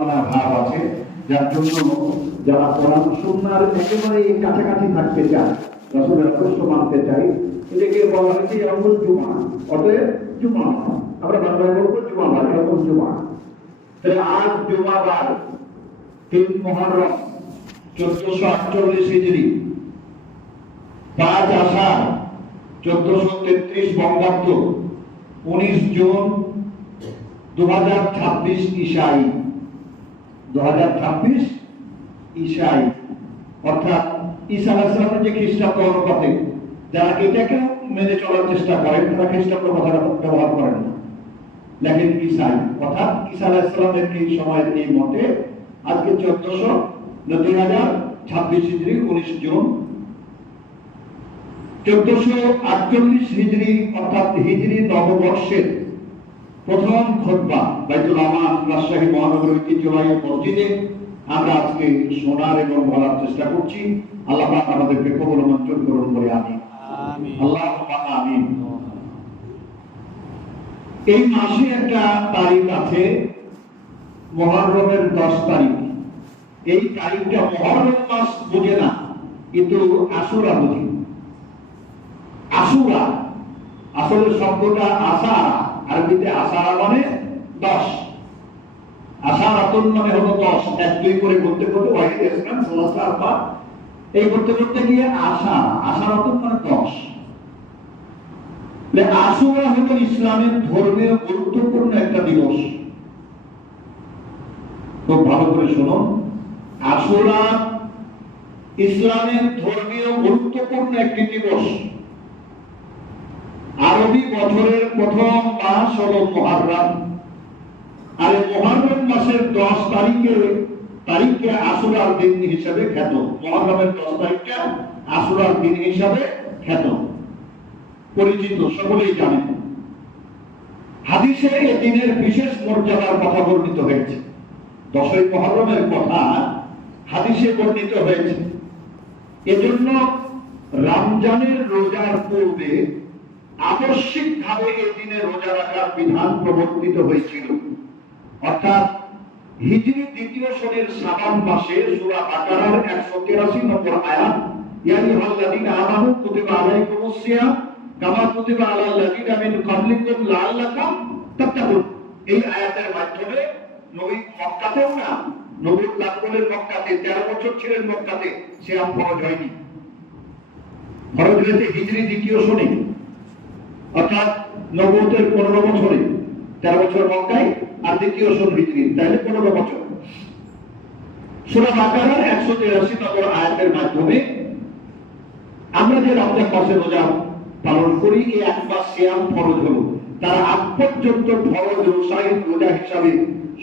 ভাব আছে, যার জন্য যারা কোরআন সুন্নাহর একেবারে কাছাকাছি থাকতে চায়, রাসূলের আদর্শ মানতে চাই, এটাকে বলা হয়েছে ইয়াউমুল জুমআ। অতএব জুমআ আমরা বাংলায় বলবো জুমাবার, ইয়াউমুল জুমআ। তাহলে আজ জুমাবার ৩ মুহররম ১৪৪৮ হিজরি, ৫ আষাঢ় ১৪৩৩ বঙ্গাব্দ, ১৯ জুন ২০২৬ ঈশাই, ২০২৬ ঈশাই, অর্থাৎ ঈসা আলাইহিস সালামের যে খ্রিস্টাব্দ অনুপাতে যারা এটাকে মেনে চলার চেষ্টা করেন তারা খ্রিস্টাব্দ কথাটা ব্যবহার করেন না, লেখেন ঈশাই। অর্থাৎ ঈসা আলাইহিস সালামের এই সময়ের এই মতে আজকে ২০২৬ হিজরি ১৯ জুন ১৪৪৮ হিজরি, অর্থাৎ হিজরি নববর্ষের প্রথম খুতবা বাইতুল আমান রাজশাহী মহানগর ঐতিহ্যবাহী মসজিদে আমরা আজকে শোনার এবং বলার চেষ্টা করছি। আল্লাহ পাক আমাদেরকে কবুল মঞ্জুর করুন বলে আমিন। আল্লাহুম্মা আমিন। এই মাসে একটা তারিখ আছে, মুহররমের ১০ তারিখ। এই তারিখটা মুহররম মাস বোঝে না, কিন্তু আশুরা বুঝি। আশুরা আসলে শব্দটা আসারা, আরবিতে আসারা মানে ১০, আসারাতুন মানে হলো ১০, ১ ২ করে করতে করতে ওয়াহিদ ইসলাম সালাসা আরবা এই করতে করতে গিয়ে আসারাতুন মানে ১০। আশুরা হলো ইসলামের ধর্মীয় গুরুত্বপূর্ণ একটা দিবস। খুব ভালো করে শুনুন, আশুরা ইসলামের ধর্মীয় গুরুত্বপূর্ণ একটি দিবস। আরবি বছরের প্রথম মাস হলো মুহররম, আর মুহররম মাসের ১০ তারিখকে আশুরার দিন হিসেবে খ্যাত। মুহররমের ১০ তারিখটা আশুরার দিন হিসেবে খ্যাত, পরিচিত, সকলেই জানেন। হাদিসে এই দিনের বিশেষ মর্যাদার কথা বর্ণিত হয়েছে। ১০ই মুহররমের কথা হাদিসে বর্ণিত হয়েছে। এজন্য রমজানের রোজার পূর্বে আবশ্যিকভাবে এই দিনে রোজা রাখার বিধান প্রবর্তিত হয়েছিল। অর্থাৎ হিজরি দ্বিতীয় সনের শাবান মাসে সূরা বাকারার ১৮৩ নম্বর আয়াত, ইয়া আইয়ুহাল্লাযীনা আমানু কুতিবা আলাইকুমুস সিয়াম কামা কুতিবা আলাল লাযীনা মিন ক্বাবলিকুম লাআল্লাকুম তাত্তাকুন, এই আয়াতের মাধ্যমে নবী মক্কাতেও না, নবুয়ত লাভ করলেন মক্কাতে, ১৩ বছর ছিলেন মক্কাতে, সিয়াম ফরজ হয়নি। ফরজ হয়েছে হিজরি দ্বিতীয় সনে, অর্থাৎ নবুয়তের ১৫ বছরে, ১৩ বছর মক্কায় আর দ্বিতীয় সন হিজরি, তাহলে ১৫ বছর। সূরা বাকারার ১৮৩ নম্বর আয়াতের মাধ্যমে আমরা যে রমজান মাসে রোজা পালন করি, এই এক মাস সিয়াম ফরজ হলো। তার আগ পর্যন্ত ফরজ রোজা হিসাবে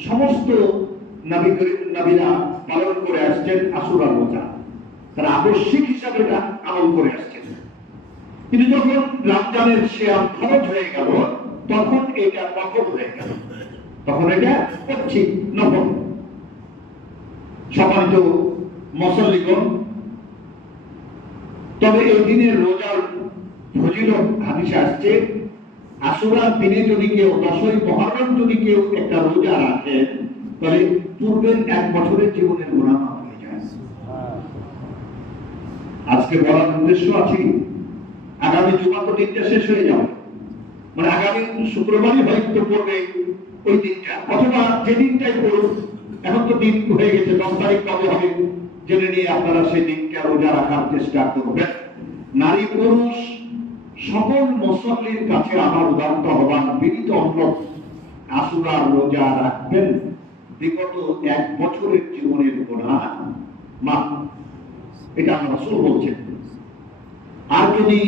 সমস্ত নবীরা পালন করে আসছেন আশুরার রোজা, তারা আবশ্যিক হিসাবে এটা আমল করে আসছেন। কিন্তু যখন রমজানের সিয়াম ফরজ হয়ে গেল, তখন এটা নফল হয়ে গেল, তখন এটা ঐচ্ছিক নফল। সম্মানিত মুসল্লিগণ, তবে এই দিনের রোজার ফজিলত হাদিসে আসছে, আশুরার দিনে যদি কেউ ১০ই মুহররম যদি কেউ একটা রোজা রাখে, তাহলে পূর্বের ১ বছরের জীবনের গুনাহ মাফ হয়ে যায়। আজকে বলার উদ্দেশ্য আছে, আগামী জুমা তো দিনটা শেষ হয়ে যাবে, মানে আগামী শুক্রবারই হয়তো পড়বে ওই দিনটা, অথবা যে দিনটাই পড়ুক, এখন তো দিন হয়ে গেছে, ১০ তারিখ কবে হবে জেনে নিয়ে আপনারা সেই দিনটা রোজা রাখার চেষ্টা করবেন। নারী পুরুষ সকল মুসল্লির কাছে আমার উদাত্ত আহ্বান, বিনীত অনুরোধ, আশুরার রোজা রাখবেন, বিগত ১ বছরের জীবনের গুনাহ মাফ, এটা আমার রাসূল বলছেন। আর যদি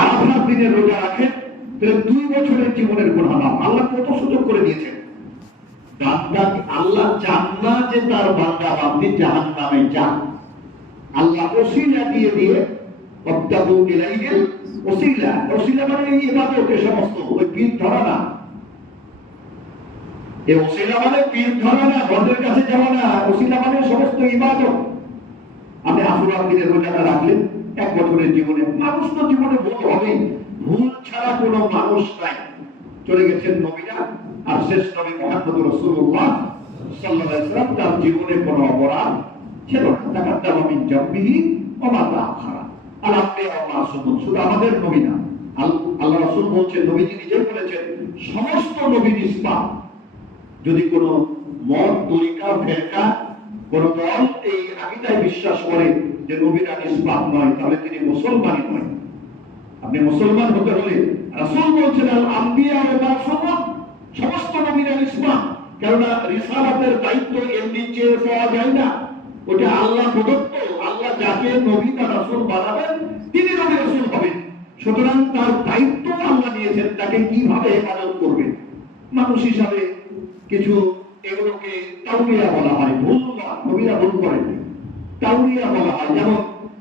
আরাফার দিনে রোজা রাখেন, তাহলে ২ বছরের জীবনের গুনাহ মাফ। আল্লাহ কত সুযোগ করে দিয়েছেন। আল্লাহ চান না যে তার বান্দা বান্দি জাহান্নামে যান। আল্লাহ ওসিলা দিয়ে দিয়ে ওয়াবতাগু ইলাইহিল ওসিলা, ওসিলা মানে এই ইবাদত, সমস্ত ওই পীর ধরা না, এই ওসিলা মানে পীর ধরা না, বন্ধের কাছে যাওয়া না, ওসিলা মানে সমস্ত ইবাদত। আপনি আশুরার দিনে রোজাটা রাখলেন, ১ বছরের জীবনে, মানুষ তো জীবনে ভুল হবেই, ভুল ছাড়া কোনো মানুষ নাই। চলে গেছেন নবীরা, আর শেষ নবী মুহাম্মদ রাসূলুল্লাহ সাল্লাল্লাহু আলাইহি ওয়াসাল্লাম তার জীবনে কোনো অপরাধ ছিল না। তাকাদ্দামা মিন জামবিহি ওয়া মা তাআখারা। আল আম্বিয়া ওয়া মাসুমুন, শুধু আমাদের নবী না, আল্লাহ রাসূল বলছেন, নবীজি নিজেই বলেছেন, সমস্ত নবী নিষ্পাপ। যদি কোনো মত, তরিকা, ফেরকা, কোন দল এই আকীদায় বিশ্বাস করে যে নবীরা নিষ্পাপ নয়, তাহলে তিনি মুসলমানই নয়। আপনি মুসলমান হতে হলে রাসূল বলছেন আল আম্বিয়া ওয়া মাসুমুন, সমস্ত নবীরা নিষ্পাপ। কেননা রিসালাতের দায়িত্ব এমনি চেয়ে পাওয়া যায় না, ওটা আল্লাহ প্রদত্ত। আল্লাহ যাকে নবী বা রাসূল বানাবেন তিনি নবী রাসূল হবেন। সুতরাং তার দায়িত্ব আল্লাহ নিয়েছেন, তাকে কিভাবে হেফাজত করবেন। মানুষ হিসাবে কিছু এগুলোকে তাওরিয়া বলা হয়, ভুল না, নবীরা ভুল করেননি, তাওরিয়া বলা হয়। যেমন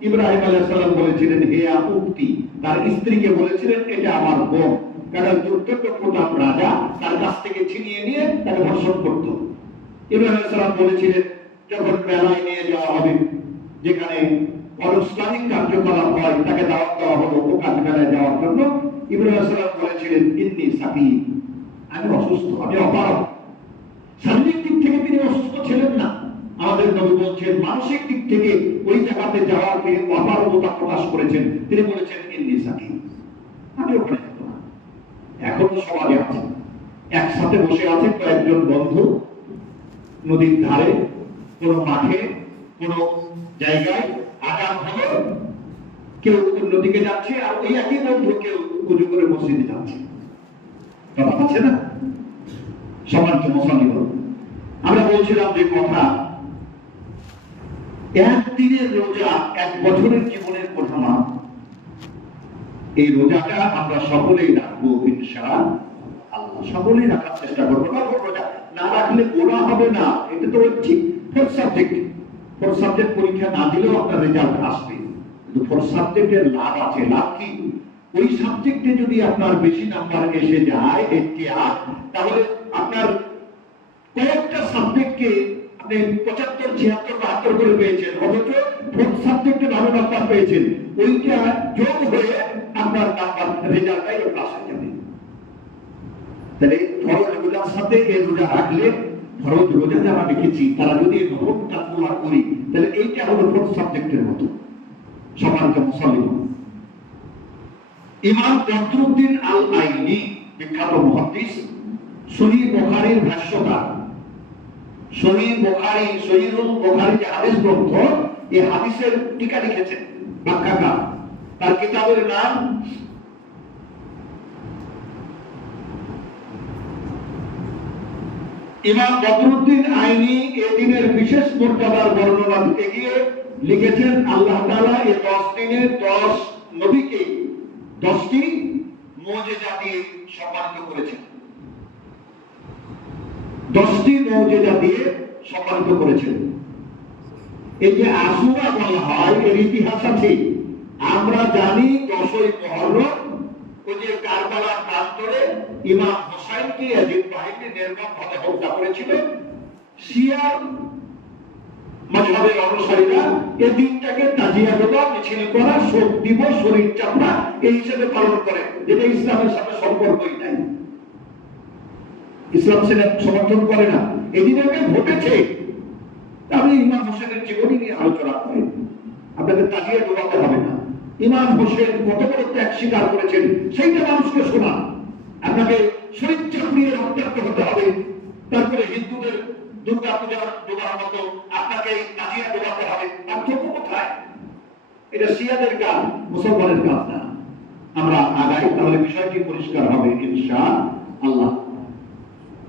ইব্রাহিম আলাইহিস সালাম বলেছিলেন হেয়া উক্তি, তার স্ত্রীকে বলেছিলেন এটা আমার বোন, কারণ যুদ্ধপ্রতাপ রাজা তার কাছ থেকে ছিনিয়ে নিয়ে তাকে ধর্ষণ করত। ইব্রাহিম আলাইহিস সালাম বলেছিলেন যখন মেলায় নিয়ে যাওয়া হবে, যেখানে অনিসলামিক কার্যকলাপ হয়, তাকে দাওয়াত দেওয়া হলো ও কাজ মেলায় যাওয়ার জন্য। ইব্রাহিম আলাইহিস সালাম বলেছিলেন ইন্নী সাকিম, আমি অসুস্থ, আমি অপারগ। শারীরিক দিক থেকে তিনি অসুস্থ ছিলেন না। আমাদের নবী বলছেন মানসিক দিক থেকে ওই জায়গাতে যাওয়ার তিনি অপারগতা প্রকাশ করেছেন। তিনি বলেছেন ইন্নী সাকিম, আমি ওখানে যেত না। এখনো সমাজে আছে, একসাথে বসে আছে কয়েকজন বন্ধু, নদীর ধারে, কোন মাঠে, কোন জায়গায় আগাম হলো, কেউ অন্যদিকে যাচ্ছে, আর ওই একই বন্ধু কেউ উজু করে মসজিদে যাচ্ছে। কথা আছে না? সম্মানিত মুসলিম, আমরা বলছিলাম যে কথা, একদিনের রোজা এক বছরের জীবনের কথা না। এই রোজাটা আমরা সকলেই রাখবো ইনশাআল্লাহ, সকলেই রাখার চেষ্টা করবো। রোজা না রাখলে গুনাহ হবে না, এটা তো ঠিক। ফোর সাবজেক্ট পরীক্ষা না দিলেও আপনার রেজাল্ট আসবে, কিন্তু ফোর সাবজেক্টের লাভ আছে। লাভ কি? ওই সাবজেক্টে যদি আপনার বেশি নাম্বার এসে যায়, তাহলে আপনার কয়েকটা সাবজেক্টকে আপনি 75, 76, 72 করে পেয়েছেন, অথচ ফোর্থ সাবজেক্টে ভালো নাম্বার পেয়েছেন, ওইটা যোগ হয়ে আপনার নাম্বার রেজাল্টটাই প্লাস হয়ে যাবে। তাহলে ফরজ রোজার সাথে এই রোজা রাখলে, ফরজ রোজা যারা রেখেছি তারা যদি এই নফল কাজগুলো করি, তাহলে এইটা হলো ফোর্থ সাবজেক্টের মতো। সম্মানিত মুসলিম, ইমাম বদরুদ্দিন আল আইনি, বিখ্যাত মুহাদ্দিস, সহিহ বুখারীর ভাষ্যকার। সহিহুল বুখারী যে হাদিস গ্রন্থ, এই হাদিসের টিকা লিখেছেন, ব্যাখ্যাকার। তার কিতাবের নাম ইমাম বদরুদ্দিন আইনি। এই দিনের বিশেষ মর্যাদার বর্ণনা দিতে গিয়ে লিখেছেন, আল্লাহ তাআলা এই 10 দিনে 10 নবীকে 10টি মুজিজা দিয়ে সম্মানিত করেছেন। 10টি মুজিজা দিয়ে সম্মানিত করেছেন। এই যে আশুরা বলা হয়, এর ইতিহাস আছে। আমরা জানি 10ই মুহররম, ওই যে কারবালার প্রান্তরে ইমাম হোসাইনকে ইয়াজিদ বাহিনী নির্মমভাবে হত্যা করেছিল। শিয়া মাযহাবের অনুসারীরা এই দিনটাকে তাজিয়া দেওয়া, মিছিল করা, শোক দিবস, শরীর চাপড়া এই হিসেবে পালন করে, যেটা ইসলামের সাথে সম্পর্কই নাই। ইসলাম সেটা সমর্থন করে না। এই দিনে ঘটেছে, তাহলে ইমাম হোসেনের জীবনী নিয়ে আলোচনা করে আপনাদের তাজিয়া ডোবাতে হবে না। ইমাম হোসেন কত বড় ত্যাগ স্বীকার করেছেন সেইটা মানুষকে শোনা। আপনাকে শরীর চাপড়িয়ে রক্তাক্ত হতে হবে, তারপরে হিন্দুদের দুর্গা পূজার ডোবার মতো আপনাকে তাজিয়া ডোবাতে হবে। পার্থক্য কোথায়? এটা শিয়াদের কাজ, মুসলমানের কাজ না। আমরা আগাই, তাহলে বিষয়টি পরিষ্কার হবে ইনশাআল্লাহ।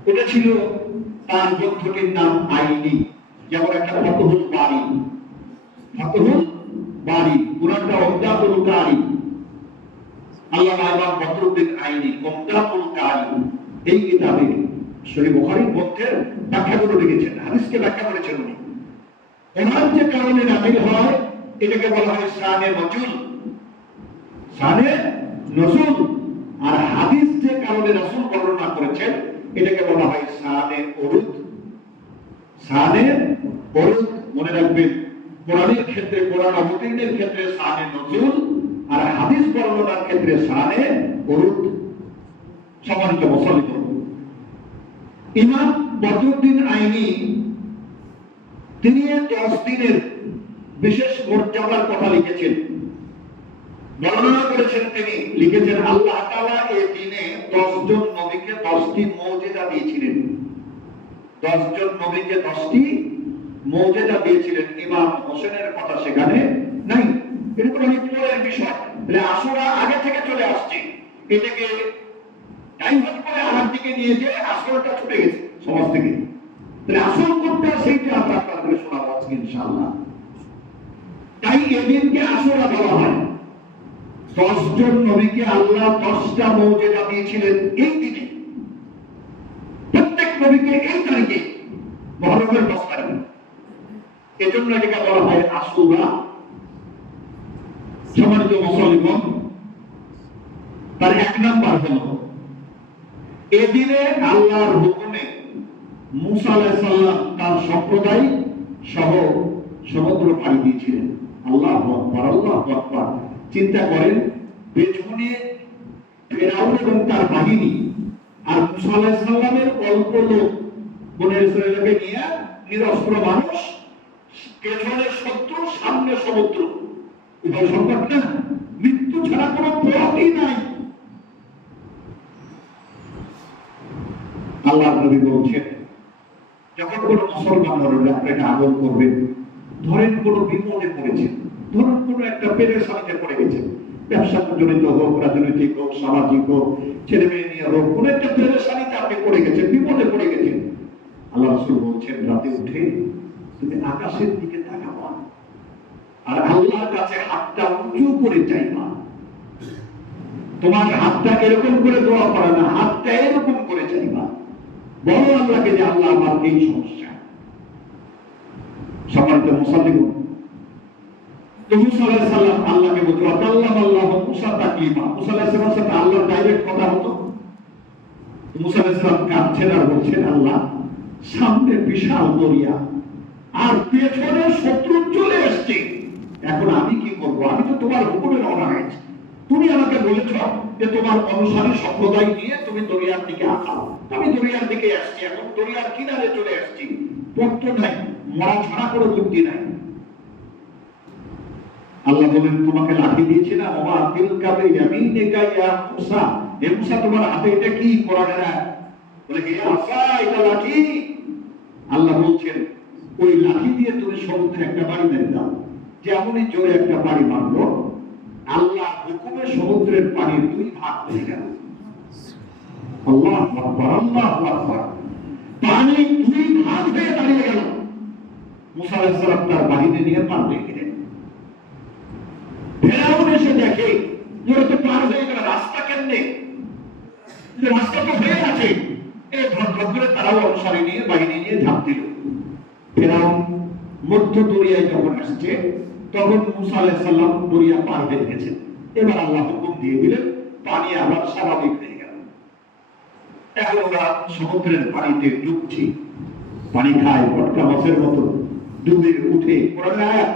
এটা ছিল তার গ্রন্থটির নাম আইনি। যেমন একটা ফতহুল বারী, পুরানটা উমদাতুল কারী। আল্লামা ইমাম বদরুদ্দিন আইনি উমদাতুল কারী এই কিতাবে সহিহ বুখারীর গ্রন্থের ব্যাখ্যাগুলো লিখেছেন, হাদিসকে ব্যাখ্যা করেছেন উনি। ওনার যে কারণে নাযিল হয় এটাকে বলা হয় শানে নজুল, শানে নজুল। আর হাদিস যে কারণে রাসূল বর্ণনা করেছেন এটাকে বলা হয় শানে উরুদ। শানে উরুদ মনে রাখবেন, কোরআনের ক্ষেত্রে, কোরআন অবতীর্ণের ক্ষেত্রে শানে নজুল, আর হাদিস বর্ণনার ক্ষেত্রে শানে উরুদ। সম্মানিত মুসলিম, ইমাম বদরুদ্দিন আইনি তিনি 10 দিনের বিশেষ মর্যাদার কথা লিখেছেন, বর্ণনা করেছেন। তিনি লিখেছেন আল্লাহ তাআলা এই দিনে 10 জন নবীকে 10টি মুজিজা দিয়েছিলেন। 10 জন নবীকে 10টি মুজিজা দিয়েছিলেন। ইমাম হোসেনের কথা সেখানে নাই, এটা কোনো পরের বিষয়। তাহলে আশুরা আগে থেকে চলে আসছে, এটাকে ডাইভার্ট করে আগার দিকে নিয়ে যে আসলটা ছুটে গেছে সমাজ থেকে। তাহলে আসল কোনটা সেইটা আমরা আপনাদের শোনাবো আজকে ইনশাআল্লাহ। তাই এদিনকে আশুরা বলা হয়। 10 জন নবীকে আল্লাহ 10টা মুজিজা দিয়েছিলেন এই দিনে। প্রত্যেক নবীকে এই তারিখে, মুহররমের 10 তারিখ। এজন্য এটাকে বলা হয় আশুরা। সম্মানিত মুসলিম, তার 1 নাম্বার হলো এদিনে আল্লাহর হুকুমে মুসা আলাইহিস সালাম তার সম্প্রদায় সহ সমুদ্র পাড়ি দিয়েছিলেন। আল্লাহু আকবার, আল্লাহু আকবার। চিন্তা করেন, পেছনে ফেরাউন এবং তার বাহিনী, আর মুসা আলাইহিস সালামের অল্প লোক, বনে ইসরায়েলকে নিয়ে নিরস্ত্র মানুষ, পেছনে শত্রু, সামনে সমুদ্র। উভয় সংকট না, মৃত্যু ছাড়া কোনো পথই নাই। আল্লাহ নবী বলছেন, যখন কোন মুসলমানরা আপনাকে আমল করবেন, ধরেন কোন বিপদে পড়েছে, ধরুন কোন একটা পেরেশানিতে পড়ে গেছে, ব্যবসা জনিত হোক, রাজনৈতিক হোক, সামাজিক হোক, ছেলে মেয়ে নিয়ে হোক, কোন একটা পেরেশানিতে আপনি পড়ে গেছেন, বিপদে পড়ে গেছেন। আল্লাহ রাসূল বলছেন, রাতে উঠে তুমি আকাশের দিকে তাকাবা আর আল্লাহর কাছে হাতটা উঁচু করে চাইবা। তোমার হাতটা এরকম করে দোয়া করে না, হাতটা এরকম করে চাইবা। বলো আল্লাহকে যে আল্লাহ আমার এই সমস্যা। সম্মানিত মুসলিম, মুসা আলাইহিস সালাম আল্লাহকে বলতে আল্লাহ আল্লাহ মুসা তাকলিমা। মুসা আলাইহিস সালামের সাথে আল্লাহর ডাইরেক্ট কথা হতো। মুসা আলাইহিস সালাম কাঁদছেন আর বলছেন, আল্লাহ সামনে বিশাল দরিয়া আর পেছনে শত্রু চলে আসছে, এখন আমি কি করব? আমি তো তোমার হুকুমে রওনা হয়েছি। তুমি আমাকে বলেছ যে তোমার অনুসারী সম্প্রদায় নিয়ে তুমি দরিয়ার দিকে আসাও। আমি দরিয়ার দিকে আসছি, এখন দরিয়ার কিনারে চলে আসছি, পথ নাই, মরা ছাড়া কোনো বুদ্ধি নাই। আল্লাহ বলেন, তোমাকে লাঠি দিয়েছি না, ওমা তিলকা বিয়ামিনিকা ইয়া মুসা। হে মুসা, তোমার হাতে এটা কি? কোরআনে না বলে হে আসা, এটা লাঠি। আল্লাহ বলছেন, ওই লাঠি দিয়ে তুমি সমুদ্রে একটা বাড়ি মেরে দাও। যেমনই জোরে একটা বাড়ি মারলো, আল্লাহ হুকুমে সমুদ্রের পানি 2 ভাগ হয়ে গেল। আল্লাহু আকবার, আল্লাহু আকবার। পানি 2 ভাগ হয়ে দাঁড়িয়ে গেল। মুসা আলাইহিস সালাম তার বাহিনী নিয়ে পার হয়ে গেলেন। ফেরাউন এসে দেখে যে তো পার হয়ে গেল, রাস্তা কেমনে? রাস্তা তো হয়ে আছে। এই ধর করে তারাও অনুসারী নিয়ে বাহিনী নিয়ে ঝাঁপ দিল। ফেরাউন মধ্য দরিয়ায় যখন আসছে, তখন মুসা আলাইহিস সালাম দরিয়া পার হয়ে গেছেন। এবার আল্লাহ হুকুম দিয়ে দিলেন, পানি আবার স্বাভাবিক হয়ে গেল। এখন ওরা সমুদ্রের পানিতে ডুবছে, পানি খায় পটকা মাছের মতো, ডুবে উঠে কোরআনে আয়াত,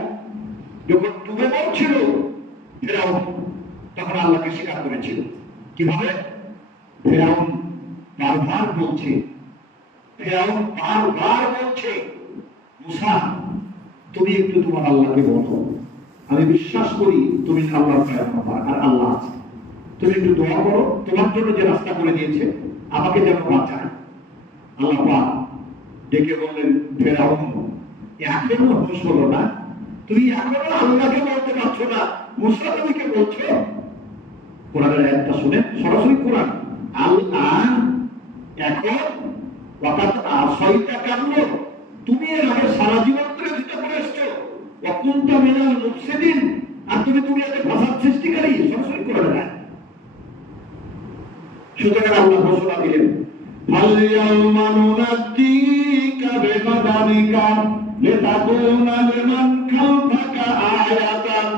যখন ডুবে মরছিল ফেরাউন, তখন আল্লাহকে স্বীকার করেছিল। কিভাবে? ফেরাউন বারবার বলছে, মুসা তুমি একটু তোমার আল্লাহকে বলো, আমি বিশ্বাস করি তুমি আল্লাহর পয়গম্বর আর আল্লাহ আছে, তুমি একটু দোয়া করো, তোমার জন্য যে রাস্তা করে দিয়েছে আমাকে যেন বাঁচায়। আল্লাহ পাক ডেকে বললেন, ফেরাউন এখনো হুঁশ হলো না? তুমি এখনো আল্লাহকে বলতে পারছো না, মুসা তুমি কে বলছো? কোরআনের আয়াতটা শুনে, সরাসরি কোরআন, আল্লাহ এখন ওয়াকাত আসাইতা কামলো, তুমি এর আগে সারা জীবন ধরে দিতে করে এসছো, ওয়াকুনতা মিনাল মুফসিদিন, আর তুমি দুনিয়াতে ফাসাদ সৃষ্টিকারী। সরাসরি কোরআনের আয়াত। সুতরাং আল্লাহ ঘোষণা দিলেন, ফালইয়াউমা নুনাজ্জিকা বিবাদানিকা লিতাকুনা লিমান খালফাকা আয়াতান।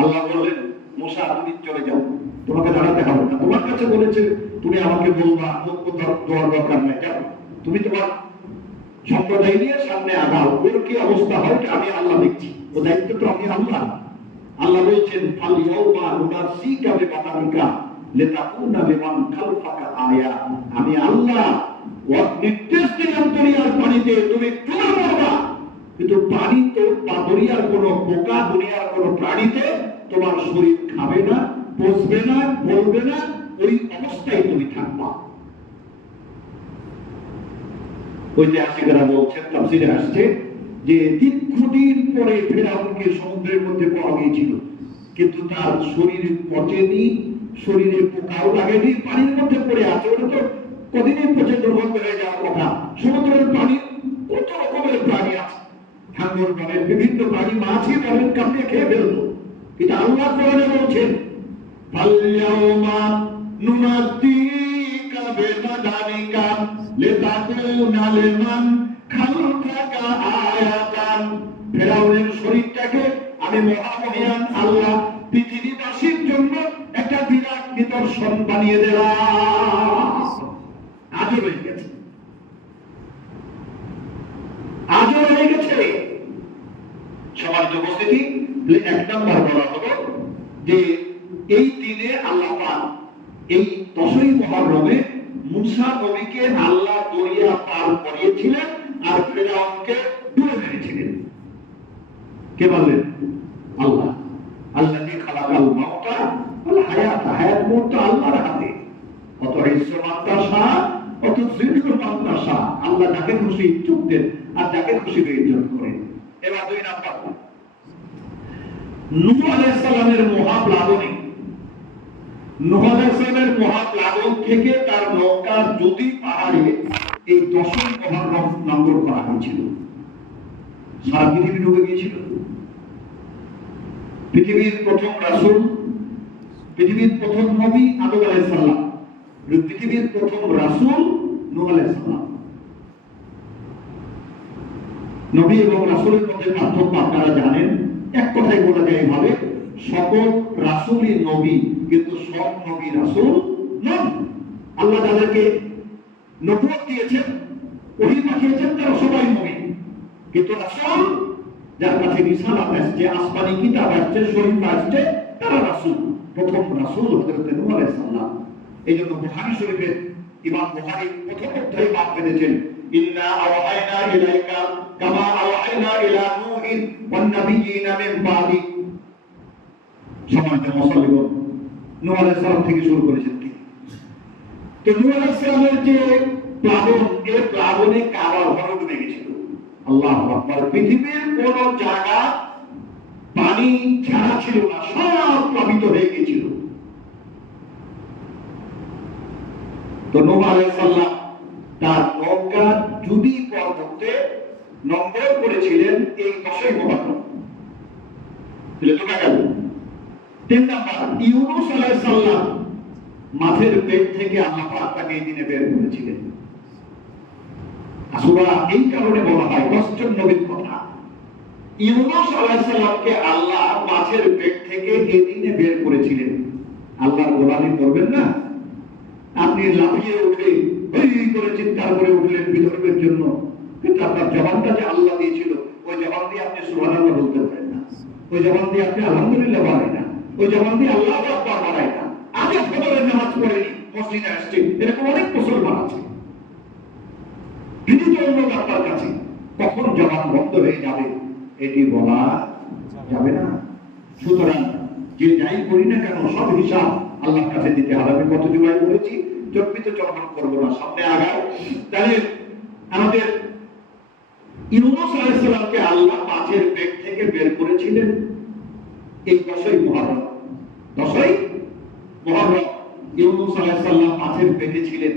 আল্লাহ বললেন, মুসা তুমি চলে যাও, তোমাকে দাঁড়াতে হবে না, তোমার কাছে বলেছে তুমি আমাকে বলবা, দোয়ার দরকার নাই, যাও তুমি তোমার সম্প্রদায় নিয়ে সামনে আগাও, ওর কি অবস্থা হয় আমি আল্লাহ দেখছি, ও দায়িত্ব তো আমি আল্লাহ। আল্লাহ বলছেন, ফালইয়াউমা নুনাজ্জিকা বিবাদানিকা লিতাকুনা লিমান খালফাকা আয়া, আমি আল্লাহ নির্দেশ দিলাম দরিয়ার পানিতে তুমি ডুবে মরবা, কিন্তু পানি তো বা দরিয়ার কোনো পোকা, দুনিয়ার কোনো প্রাণীতে তোমার শরীর খাবে না, পচবে না, বলবে না, ওই অবস্থায় তুমি থাকবা। ঐতিহাসিকরা বলছেন, তাফসীরে আসছে যে দীর্ঘদিন পরে ফেরাউনকে সমুদ্রের মধ্যে পাওয়া গিয়েছিল, কিন্তু তার শরীর পচেনি, শরীরে পোকাও লাগেনি, পানির মধ্যে পড়ে আছে। ওটা তো কদিনই পচে দুর্গন্ধ হয়ে যাওয়ার কথা। সমুদ্রের পানি কত রকমের প্রাণী আছে, হাঙ্গর বলেন, বিভিন্ন প্রাণী, মাছই বলেন, কামড়ে খেয়ে ফেলতো। কিন্তু আল্লাহ কোরআনে বলছেন ফাল্যাউমা নুনাজ্জিকা বিবাদানিকা লিতাকুনা লিমান খালকাকা আয়াতান। ফেরাউনের শরীরটাকে আমি মহামহিয়ান আল্লাহ পৃথিবীবাসীর জন্য একটা বিরাট নিদর্শন বানিয়ে দিলাম। আজও রয়ে গেছে, আজও রয়ে গেছে। সমাজ উপস্থিতি, এক নম্বর বলা হলো যে এই দিনে আল্লাহ পাক এই 10ই মুহররমে মুসা নবীকে আল্লাহ দরিয়া পার করিয়েছিলেন আর ফেরাউনকে ডুবে মেরেছিলেন। কে বললেন? আল্লাহ। আল্লাযী খালাকাল মাউতা ওয়াল হায়াতা, হায়াত মউত তো আল্লাহর হাতে। কত ইজ্জত মাত্তাশা, কত জিল্লু মাত্তাশা। আল্লাহ যাকে খুশি ইজ্জত দেন আর যাকে খুশি বেইজ্জত করেন। এবার 2 নাম্বার, নূহ আলাইহিস সালামের মহাপ্লাবনে, নূহ আলাইহিস সালামের মহাপ্লাবন থেকে তার নৌকা যদি পাহাড়ে এই 10ই মুহররম নম্বর করা হয়েছিল। সারা পৃথিবী ডুবে গিয়েছিল। পৃথিবীর প্রথম রাসূল, পৃথিবীর প্রথম নবী আদম আলাইহিস সালাম, পৃথিবীর প্রথম রাসূল নূহ আলাইহিস সালাম। নবী এবং রাসূলের মধ্যে পার্থক্য আপনারা জানেন। এক কথায় বলা যায় এভাবে, সকল রাসূলই নবী, কিন্তু সব নবী রাসূল নন। আল্লাহ যাদেরকে নবুয়ত দিয়েছেন, ওহী পাঠিয়েছেন, তারা সবাই নবী, কিন্তু রাসূল যার কাছে রিসালাত আসছে, আসমানি কিতাব আসছে, শরীফ আসছে, তারা রাসূল। প্রথম রাসূল হযরত নূহ আলাইহিস সালাম। এইজন্য বুখারী শরীফে ইমাম বুখারী প্রথম অধ্যায়ে বাদ বেঁধেছেন, ইন্না আওহাইনা ইলাইকা কামা আওহাইনা ইলা নূহিন ওয়ান নাবিয়্যিনা মিন বাদি। সম্মানিত মুসল্লিগণ, নূহ আলাইহিস সালাম থেকে শুরু করেছেন কি? তো নূহ আলাইহিস সালামের যে প্লাবন, এই প্লাবনে কাবা ঘর ডুবে গেছিল। আল্লাহু আকবার। পৃথিবীর কোন জায়গা পানি ছাড়া ছিল না, সব প্লাবিত হয়ে গিয়েছিল। তো নূহ আলাইহিস সালাম তার নৌকা জুদি পর্বতে নম্বর করেছিলেন এই 10ই মুহররম। তাহলে ঢোকা গেল। 3 নাম্বার, ইউনূস আলাইহিস সালাম মাছের পেট থেকে আল্লাহ পাক তাকে এই দিনে বের করেছিলেন। সূরা এই কারণে বলা হয় 10জন নবীর কথা। ইউনূস আলাইহিস সালামকে আল্লাহ মাছের পেট থেকে এই দিনে বের করেছিলেন। আল্লাহর গোলামি করবেন না? আপনি লাফিয়ে উঠে এই করে চিৎকার করে উঠলেন বিধর্মের জন্য, কিন্তু আপনার জবানটা যে আল্লাহ দিয়েছিল, ওই জবান দিয়ে আপনি সুবহানাল্লাহ বলতে পারেন না, ওই জবান দিয়ে আপনি আলহামদুলিল্লাহ বলেন না, ওই জবান দিয়ে আল্লাহু আকবার বলেন না। আজও ফজরের নামাজ পড়েনি, মসজিদে আসছে, এরকম অনেক মুসলমান আছে। কিন্তু অন্য আপনার কাছে কখন জবান বন্ধ হয়ে যাবে এটি বলা যাবে না। সুতরাং যে যাই করি না কেন সব হিসাব আল্লাহর কাছে দিতে হবে। আমি কত জুলাই বলেছি, চর্বিত চর্বণ করবো না, সামনে আগাও। তাহলে আমাদের ইউনূস আলাইহিস সালামকে আল্লাহ মাছের পেট থেকে বের করেছিলেন এই 10ই মুহররম। 10ই মুহররম ইউনূস আলাইহিস সালাম মাছের পেটে ছিলেন।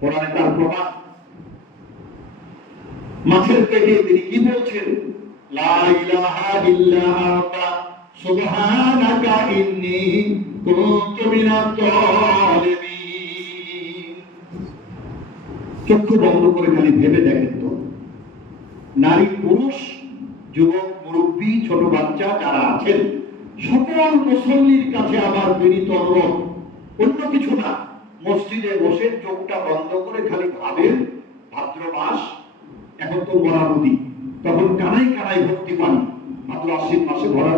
কোরআনে তার প্রমাণ। মাছের পেটে তিনি কি বলছেন? লা ইলাহা ইল্লা আনতা সুবহানাকা ইন্নী কুনতু মিনাজ জালিমিন। চক্ষু বন্ধ করে খালি ভেবে দেখেন তো, নারী পুরুষ, যুবক মুরব্বী, ছোট বাচ্চা যারা আছেন, সকল মুসল্লির কাছে আমার বিনীত অনুরোধ, অন্য কিছু না, মসজিদে বসে চোখটা বন্ধ করে খালি ভাবেন, ভাদ্র মাস, এখন তো মরা নদী, তখন কানায় কানায় ভর্তি পানি, ভাদ্র আশ্বিন মাসে ভরা,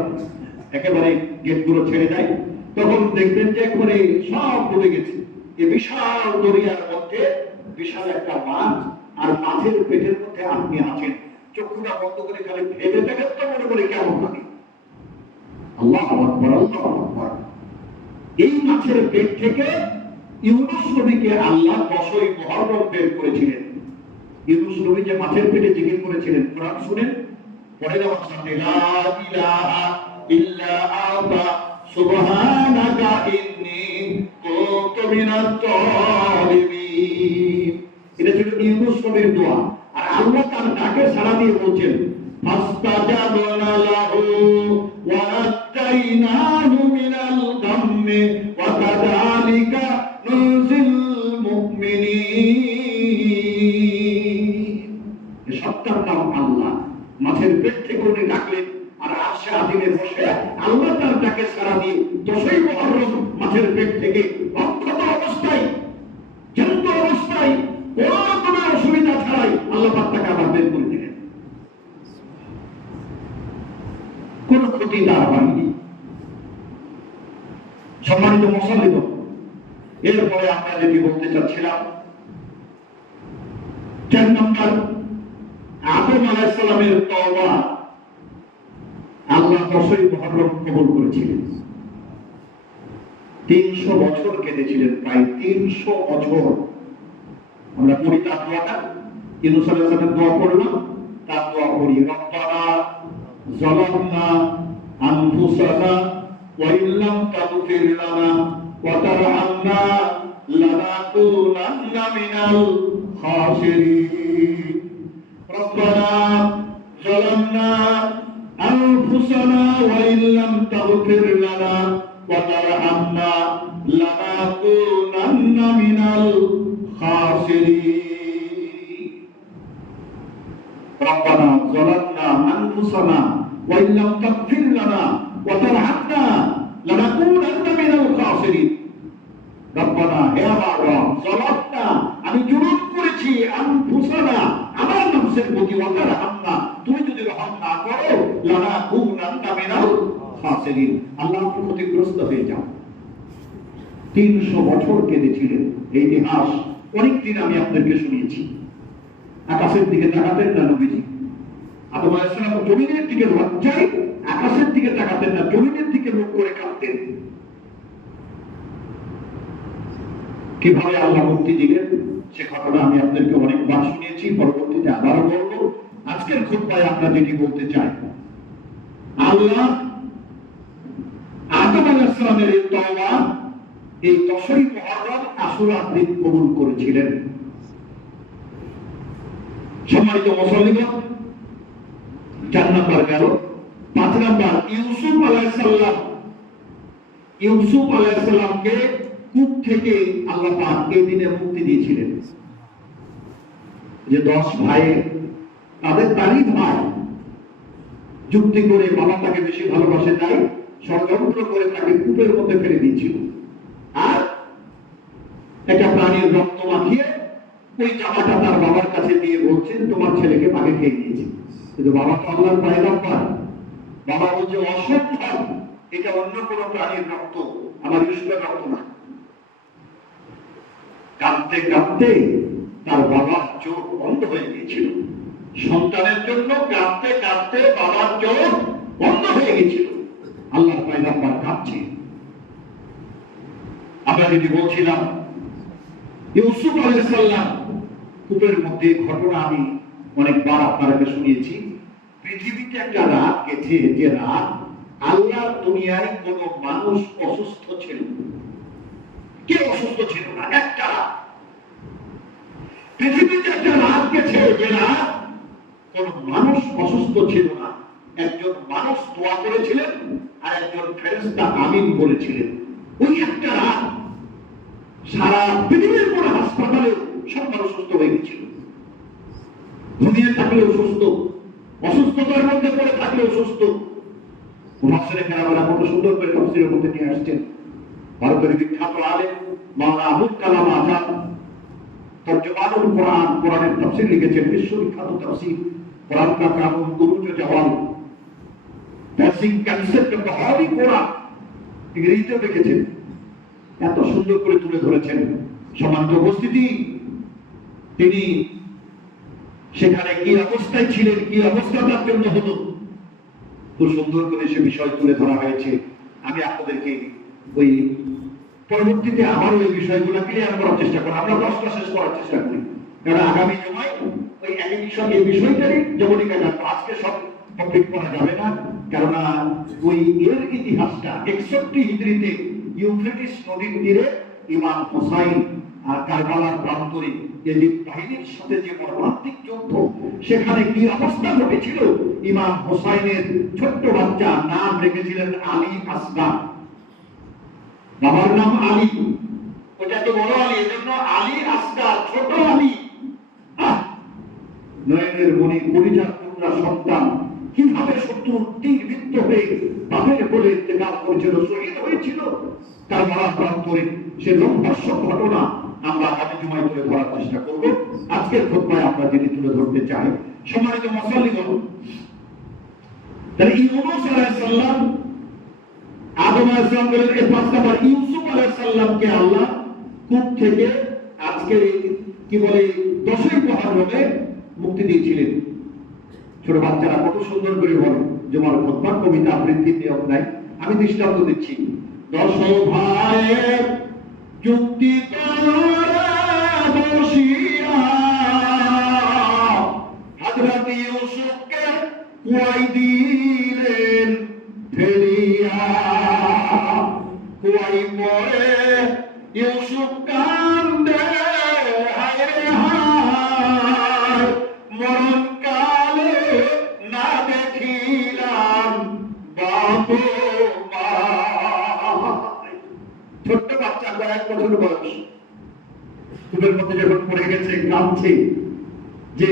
একেবারে গেটগুলো ছেড়ে দেয়, তখন দেখবেন যে একবারে সব ডুবে গেছে। এই বিশাল দরিয়ার মধ্যে বিশাল একটা মাছ, আর মাছের পেটের মধ্যে আপনি আছেন, চক্ষুটা বন্ধ করে খালি ভেবে দেখেন তো মনে করে কেমন লাগে। আল্লাহু আকবার, আল্লাহু আকবার। এই মাছের পেট থেকে ইউনূস নবীকে আল্লাহ 10ই মুহররম বের করেছিলেন। ইউনূস নবী যে মাছের পেটে জিকির করেছিলেন, কোরআন শুনেন, পড়ে যাওয়ার সাথে লা ইলাহা ইল্লা আনতা সুবহানাকা ইন্নী কুনতু মিনাজ জালিমিন। এটা ছিল ইউনূস নবীর দোয়া। আর আল্লাহ তার ডাকে সাড়া দিয়ে বলছেন ফাস্তাজাবনা লাহু ওয়া নাজাইনাহু মিনাল গাম্মি ওয়া কাযালিকা নুজিল মুমিনিন। এই সত্তার নাম আল্লাহ। মাছের পেট থেকে উনি ডাকলেন, আর আরশে আজিমে বসে আল্লাহ তার ডাকে সাড়া দিয়ে 10ই মুহররম মাছের পেট থেকে অক্ষত অবস্থায়, জ্যান্ত অবস্থায়, কোনো রকমের অসুবিধা ছাড়াই আল্লাহ পাক তাকে আবার বের করে দিলেন। কোন ক্ষতি তার হয়নি। সম্মানিত মুসল্লিদ, এরপরে আমরা যেটি বলতে চাচ্ছিলাম, 4 নম্বর, আদম আলাইহিস সালামের তওবা আল্লাহ 10ই মুহররম কবুল করেছিলেন। 300 বছর কেঁদেছিলেন, প্রায় 300 বছর। আমরা পড়ি তার দোয়াটা, ইউনূস আলাইহিস সালামের দোয়া পড়লাম, তার দোয়া পড়ি, রব্বানা যালামনা আনফুসানা ওয়া ইল্লাম তাগফির লানা ওয়া তারহামনা লানাকুনান্না মিনাল খাসিরিন। রব্বানা যালামনা আনফুসানা ওয়া ইল্লাম তাগফির লানা ওয়া তারহামনা লানাকুনান্না মিনাল খাসিরিন। রব্বানা যালামনা আনফুসানা ওয়া ইল্লাম তাগফির লানা ওয়া তারহামনা লানাকুনান্না মিনাল খাসিরিন। রব্বানা, হে আমার রব, যালামনা, আমি জুলুম করেছি, আনফুসানা, আমার নফসের প্রতি, ওয়া তারহামনা, তুমি যদি রহম না করো, লানাকুনান্না মিনাল খাসিরিন, আল্লাহ আপনি ক্ষতিগ্রস্ত হয়ে যাও। 300 বছর কেঁদেছিলেন। এই ইতিহাস অনেকদিন আমি আপনাদেরকে শুনিয়েছি। আকাশের দিকে তাকাতেন না নবীজি। আদম আলাইহিস সালাম জমিনের দিকে লজ্জায় আকাশের দিকে তাকাতেন না, জমিনের দিকে মুখ করে কাঁদতেন। কিভাবে আল্লাহ মুক্তি দিলেন সে ঘটনা আমি আপনাদেরকে অনেকবার শুনিয়েছি, পরবর্তীতে আবারও বলবো। আজকের খুতবায় আমরা যেটি বলতে চাই, আল্লাহ আদম আলাইহিস সালামের এই তওবা এই 10ই মুহররম আশুরার দিন কবুল করেছিলেন। সম্মানিত মুসল্লিগণ, 4 নম্বর গেল। 5 নম্বর, ইউসুফ আলাইহিস সালামকে কূপ থেকে আল্লাহ পাক এই দিনে মুক্তি দিয়েছিলেন। যে 10 ভাই, তাদের তারই ভাই যুক্তি করে বাবা তাকে বেশি ভালোবাসে, তাই ষড়যন্ত্র করে তাকে কূপের মধ্যে ফেলে দিয়েছিল। আর একটা প্রাণীর রক্ত মাখিয়ে ওই জামাটা তার বাবার কাছে দিয়ে বলছেন, তোমার ছেলেকে বাঘে খেয়ে দিয়েছে। কিন্তু বাবা তো আল্লাহর পয়গম্বর, বাবা বলছে অসম্ভব, এটা অন্য কোনো প্রাণীর রক্ত, আমার ইউসুফের রক্ত না। কাঁদতে কাঁদতে তার বাবার চোখ বন্ধ হয়ে গিয়েছিল। সন্তানের জন্য কাঁদতে কাঁদতে বাবার চোখ বন্ধ হয়ে গিয়েছিল। আল্লাহর পয়গম্বর কাঁদছে। আমরা যেটি বলছিলাম, ইউসুফ আলাইহিস সালাম কূপের মধ্যে, ঘটনা আমি অনেকবার আপনাদেরকে শুনিয়েছি। পৃথিবীতে একটা রাত গেছে, যে রাত আল্লাহর দুনিয়ায় কোনো মানুষ অসুস্থ ছিল, কেউ অসুস্থ ছিল না। একটা রাত পৃথিবীতে একটা রাত গেছে, যে রাত কোনো মানুষ অসুস্থ ছিল না। একজন মানুষ দোয়া করেছিলেন, আর একজন ফেরেশতা আমিন বলেছিলেন। ওই একটা রাত সারা পৃথিবীর কোনো হাসপাতালে সব মানুষ সুস্থ হয়ে গেছিল। ঘুমিয়ে থাকলেও সুস্থ, অসুস্থতার মধ্যে পড়ে থাকলেও সুস্থ। মুফাসসিরে কেরামরা কত সুন্দর করে তাফসীরের মধ্যে নিয়ে আসছেন। ভারতের বিখ্যাত আলেম মাওলানা আবুল কালাম আজাদ তরজমানুল কোরআন, কোরআনের তাফসীর লিখেছেন, বিশ্ববিখ্যাত তাফসীর কোরআন কা কানুন উরুজ জাওয়াল, basic concept of the holy Quran ইংরেজিতে লিখেছেন। এত সুন্দর করে তুলে ধরেছেন। সম্মানিত উপস্থিতি, তিনি সেখানে কি অবস্থায় ছিলেন, কি অবস্থা তার জন্য হতো, খুব সুন্দর করে সে বিষয় তুলে ধরা হয়েছে। আমি আপনাদেরকে ওই পরবর্তীতে আবার ওই বিষয়গুলো ক্লিয়ার করার চেষ্টা করি, আমরা প্রশ্ন শেষ করার চেষ্টা করি, কারণ আগামী সময় ওই একই বিষয় এই বিষয়টারই যেমনই কেন আজকে সব কমপ্লিট করা যাবে না, কেননা ওই এর ইতিহাসটা 61 হিজরিতে ইউফ্রেটিস নদীর তীরে ইমাম হুসাইন আর কারবালার প্রান্তরে ইয়াজিদ বাহিনীর সাথে যে মর্মান্তিক যুদ্ধ, সেখানে কি অবস্থা ঘটেছিল। ইমাম হুসাইনের ছোট্ট বাচ্চা নাম রেখেছিলেন আলী আসগার, বাবার নাম আলী, ওটা তো বড় আলী, এজন্য আলী আসগার, ছোট আলী। নয়নের মণি পরিজাত কন্যা সন্তান কিভাবে শত্রুর তীর বিদ্ধ হয়ে বাপের কোলে ইন্তেকাল করেছিল, শহীদ হয়েছিল কারবালার প্রান্তরে। সে রোমহর্ষ ঘটনা আমরা আগামী জুমায় তুলে ধরার চেষ্টা করব। আজকের খুতবায় আমরা যেটি তুলে ধরতে চাই, সম্মানিত মুসল্লিগণ, তাহলে ইউনূস আলাইহিস সালাম, আদম আলাইহিস সালাম বলেন এর 5 নাম্বার, ইউসুফ আলাইহিস সালামকে আল্লাহ কূপ থেকে আজকের কি বলে 10ই মুহররমে মুক্তি দিয়েছিলেন। ছোট বাচ্চারা কত সুন্দর করে বলে, জুমার খুতবার কবিতা আবৃত্তির নিয়ম নাই, আমি দৃষ্টান্ত দিচ্ছি। 10 ভাইয়ের যুক্তি বসিয়া হযরত ইউসুফকে কুয়াই দিলেন ফেলিয়া, কুয়াই পড়ে ইউসুফ কান্দে হায় রে হায়, মরণ কালে না দেখিলাম বাবু মা। ছোট্ট বাচ্চা, 1 বছর বয়স, কূপের মধ্যে যখন পড়ে গেছে, কাঁদছে যে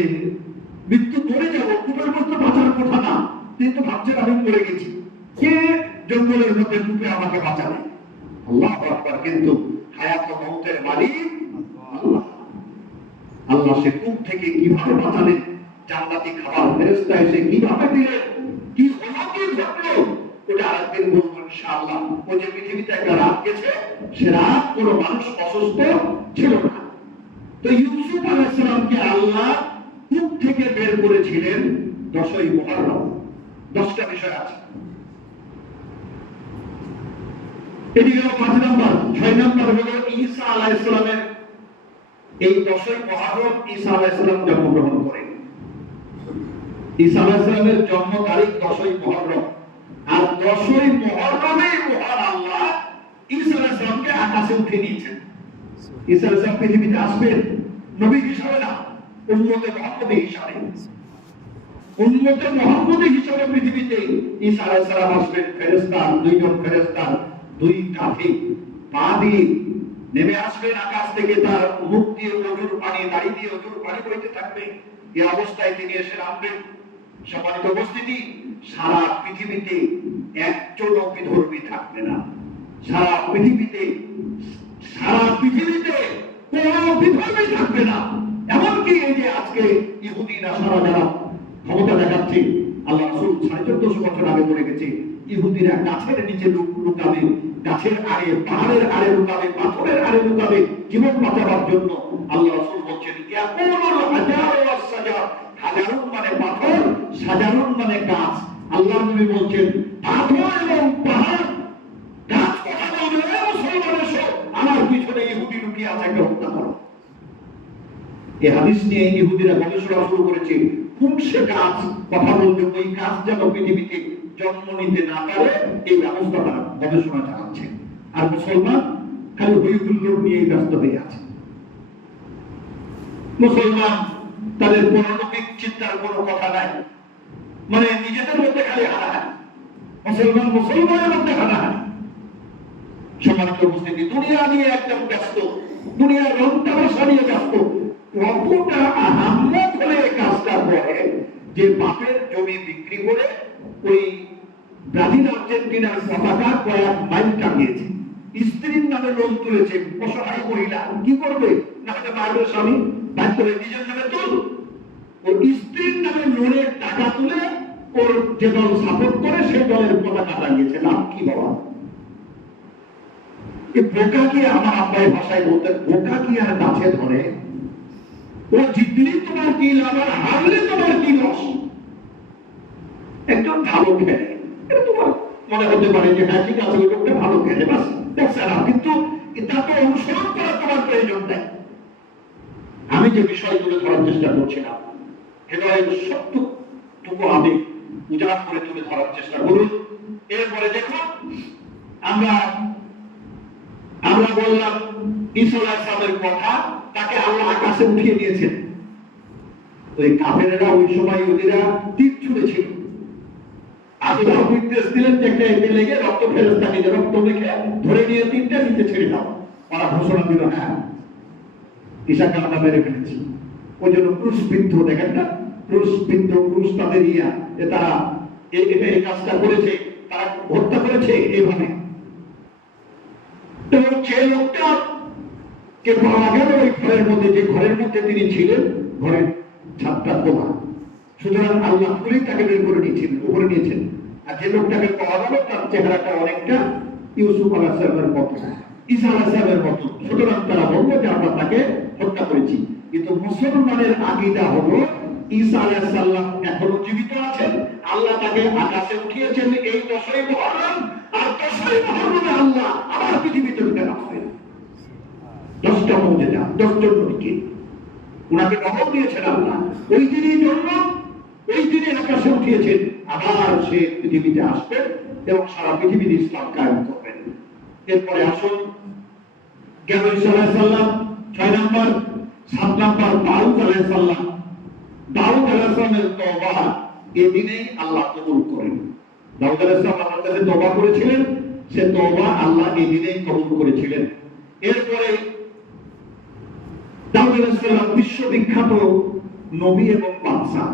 মৃত্যু পড়ে যাবো, কূপের মধ্যে বাঁচার কথা না, কিন্তু ভাবছেন আমি মরে গেছি, কে জঙ্গলের মধ্যে কূপে আমাকে বাঁচাবে? আল্লাহু আকবার। কিন্তু হায়াত ও মওতের মালিক আল্লাহ। আল্লাহ সে কূপ থেকে কিভাবে বাঁচালেন, জান্নাতি খাবার ফেরেশতা এসে কিভাবে দিলেন, কি হলো, কি ঘটলো, ওটা আরেকদিন বলবো ইনশাআল্লাহ। ওই যে পৃথিবীতে একটা রাত গেছে, সে রাত কোনো মানুষ অসুস্থ ছিল না। তো ইউসুফ আলাইহিস সালামকে আল্লাহ কূপ থেকে বের করেছিলেন 10ই মুহররম। 10টা বিষয় আছে, এটি হলো 5 নাম্বার। 6 নাম্বার হলো ঈসা আলাইহিস সালামের, এই 10ই মুহররম ঈসা আলাইহিস সালাম জন্মগ্রহণ করেন। ঈসা আলাইহিস সালামের জন্ম তারিখ 10ই মুহররম, আর 10ই মুহররমে মহান আল্লাহ ঈসা আলাইহিস সালামকে আকাশে উঠিয়ে নিয়েছেন। ঈসা আলাইহিস সালাম পৃথিবীতে আসবেন নবী হিসেবে না, উম্মতে মুহাম্মদী হিসেবে। উম্মতে মুহাম্মদী হিসেবে পৃথিবীতে ঈসা আলাইহিস সালাম আসবেন। ফেরেশতা, 2 জন ফেরেশতা 2 কাঁধে পা দিয়ে নেমে আসবেন আকাশ থেকে, তার মুখ দিয়ে অজুর পানি, দাড়ি দিয়ে অজুর পানি বইতে থাকবে। এই অবস্থায় তিনি এসে নামবেন। সম্মানিত উপস্থিতি, সারা পৃথিবীতে একজনও বিধর্মী থাকবে না, সারা পৃথিবীতে কোনো বিধর্মী থাকবে না। এমনকি এই যে আজকে ইহুদি নাসারা যারা ক্ষমতা দেখাচ্ছে, আল্লাহ রাসূল 1450 বছর আগে বলে গেছে, ইহুদিরা গাছের নিচে লুকাবে, গাছের আড়ে, পাহাড়ের আড়ে লুকাবে, পাথরের আড়ে লুকাবে জীবন বাঁচাবার জন্য। আল্লাহ রাসূল বলছেন ইয়াকুলুল হাজারু ওয়াস সাজার, হাজারুন মানে পাথর, সাজারুন মানে গাছ। আল্লাহ নবী বলছেন পাথর এবং পাহাড়, গাছ কথা বলবে, মুসলমান এসো আমার পিছনে ইহুদি লুকিয়ে আছে, একটা হত্যা করো। এই হাদিস নিয়ে ইহুদিরা গবেষণা শুরু করেছে, কোন সে গাছ কথা বলবে, ওই গাছ যেন পৃথিবীতে জন্ম নিতে না পারে, এই ব্যবস্থাটা গবেষণা চালাচ্ছে। আর মুসলমান খালি হই হুল্লোড় নিয়ে ব্যস্ত হয়ে আছে। মুসলমান তাদের পরলৌকিক চিন্তার কোনো কথা নাই, মানে নিজেদের মধ্যে খালি হানাহানি, মুসলমানের মধ্যে হানাহানি। সম্মানিত উপস্থিতি, দুনিয়া নিয়ে একদম ব্যস্ত, দুনিয়ার রং তামাশা নিয়ে ব্যস্ত। কতটা আহাম্মক হলে কাজটা করে যে বাপের জমি বিক্রি করে ওই ব্রাজিল আর্জেন্টিনার পতাকা কয়েক মাইল টাঙিয়েছে, স্ত্রীর নামে লোন তুলেছে, অসহায় মহিলা কি করবে, না হলে মারবে স্বামী, বাধ্য হয়ে নিজের নামে তুল, ওর স্ত্রীর নামে লোনের টাকা তুলে ওর যে দল সাপোর্ট করে সেই দলের পতাকা টাঙিয়েছে। লাভ কি বাবা? এই বোকা কি, আমার আব্বাই ভাষায় বলতেন, বোকা কি আর গাছে ধরে? ও জিতলে তোমার কি লাভ আর হারলে তোমার কি লস। একজন ভালো খেলে, এটা তোমার মনে হতে পারে যে হ্যাঁ ঠিক আছে ওই লোকটা ভালো খেলে, বাস দেখছে না, কিন্তু তাকে অনুসরণ করার তোমার প্রয়োজন নেই। আমি যে বিষয়গুলো ধরার চেষ্টা করছিলাম, হৃদয়ের সত্যটুকু আমি উজাড় করে তুলে ধরার চেষ্টা করুন। এরপরে দেখো আমরা বললাম ঈসা আলাইহিস সালামের কথা, তাকে আল্লাহ আকাশে উঠিয়ে নিয়েছেন। ওই কাফেরেরা ওই সময় ইহুদিরা তীর ছুঁড়েছিল, আল্লাহ নির্দেশ দিলেন যে একটা এতে লেগে রক্ত ফেরেশতা নিজে রক্ত মেখে ধরে নিয়ে তীরটা নিচে ছেড়ে দাও। ওরা ঘোষণা দিল হ্যাঁ ঈসাকে আমরা মেরে ফেলেছি। ওই জন্য ক্রুশবিদ্ধ, দেখেন না ক্রুশবিদ্ধ, ক্রুশ তাদের ইয়া, তারা এই কাজটা করেছে, তারা হত্যা করেছে এইভাবে। এবং যে লোকটা কে পাওয়া গেল ওই ঘরের মধ্যে, যে ঘরের মধ্যে তিনি ছিলেন, ঘরের ছাদটা খোলা, সুতরাং আল্লাহ খুলেই তাকে বের করে নিয়েছিলেন, উপরে নিয়েছেন। আর যে লোকটাকে পাওয়া গেল তার চেহারাটা অনেকটা ইউসুফ আলাইহিস সালামের মতো, ঈসা আলাইহিস সালামের মতো, সুতরাং তারা বলল যে আমরা তাকে হত্যা করেছি। কিন্তু মুসলমানের আকীদা হলো ঈসা আলাইহিস সালাম এখনো জীবিত আছেন, আল্লাহ তাকে আকাশে উঠিয়েছেন এই 10ই মুহররম, আর 10ই মুহররমে আল্লাহ আবার পৃথিবীতে ফেরা হবে। 10টা মুজিজা, 10 জন নবীকে উনাকে খবর দিয়েছেন আল্লাহ, ওই দিনই জন্য ওই দিনে আকাশে উঠিয়েছেন, আবার সে পৃথিবীতে আসবেন এবং সারা পৃথিবীতে ইসলাম কায়েম করবেন। এরপরে আসুন গেল ঈসা আলাইহিস সালাম 6 নাম্বার, 7 নাম্বার দাউদ আলাইহিস সালাম। দাউদ আলাইহিস সালামের তওবা এই দিনেই আল্লাহ কবুল করেন। দাউদ আলাইহিস সালাম আল্লাহর কাছে তওবা করেছিলেন, সে তওবা আল্লাহ এই দিনেই কবুল করেছিলেন। এরপরে দাউদ আলাইহিস সালাম বিশ্ববিখ্যাত নবী এবং বাদশা।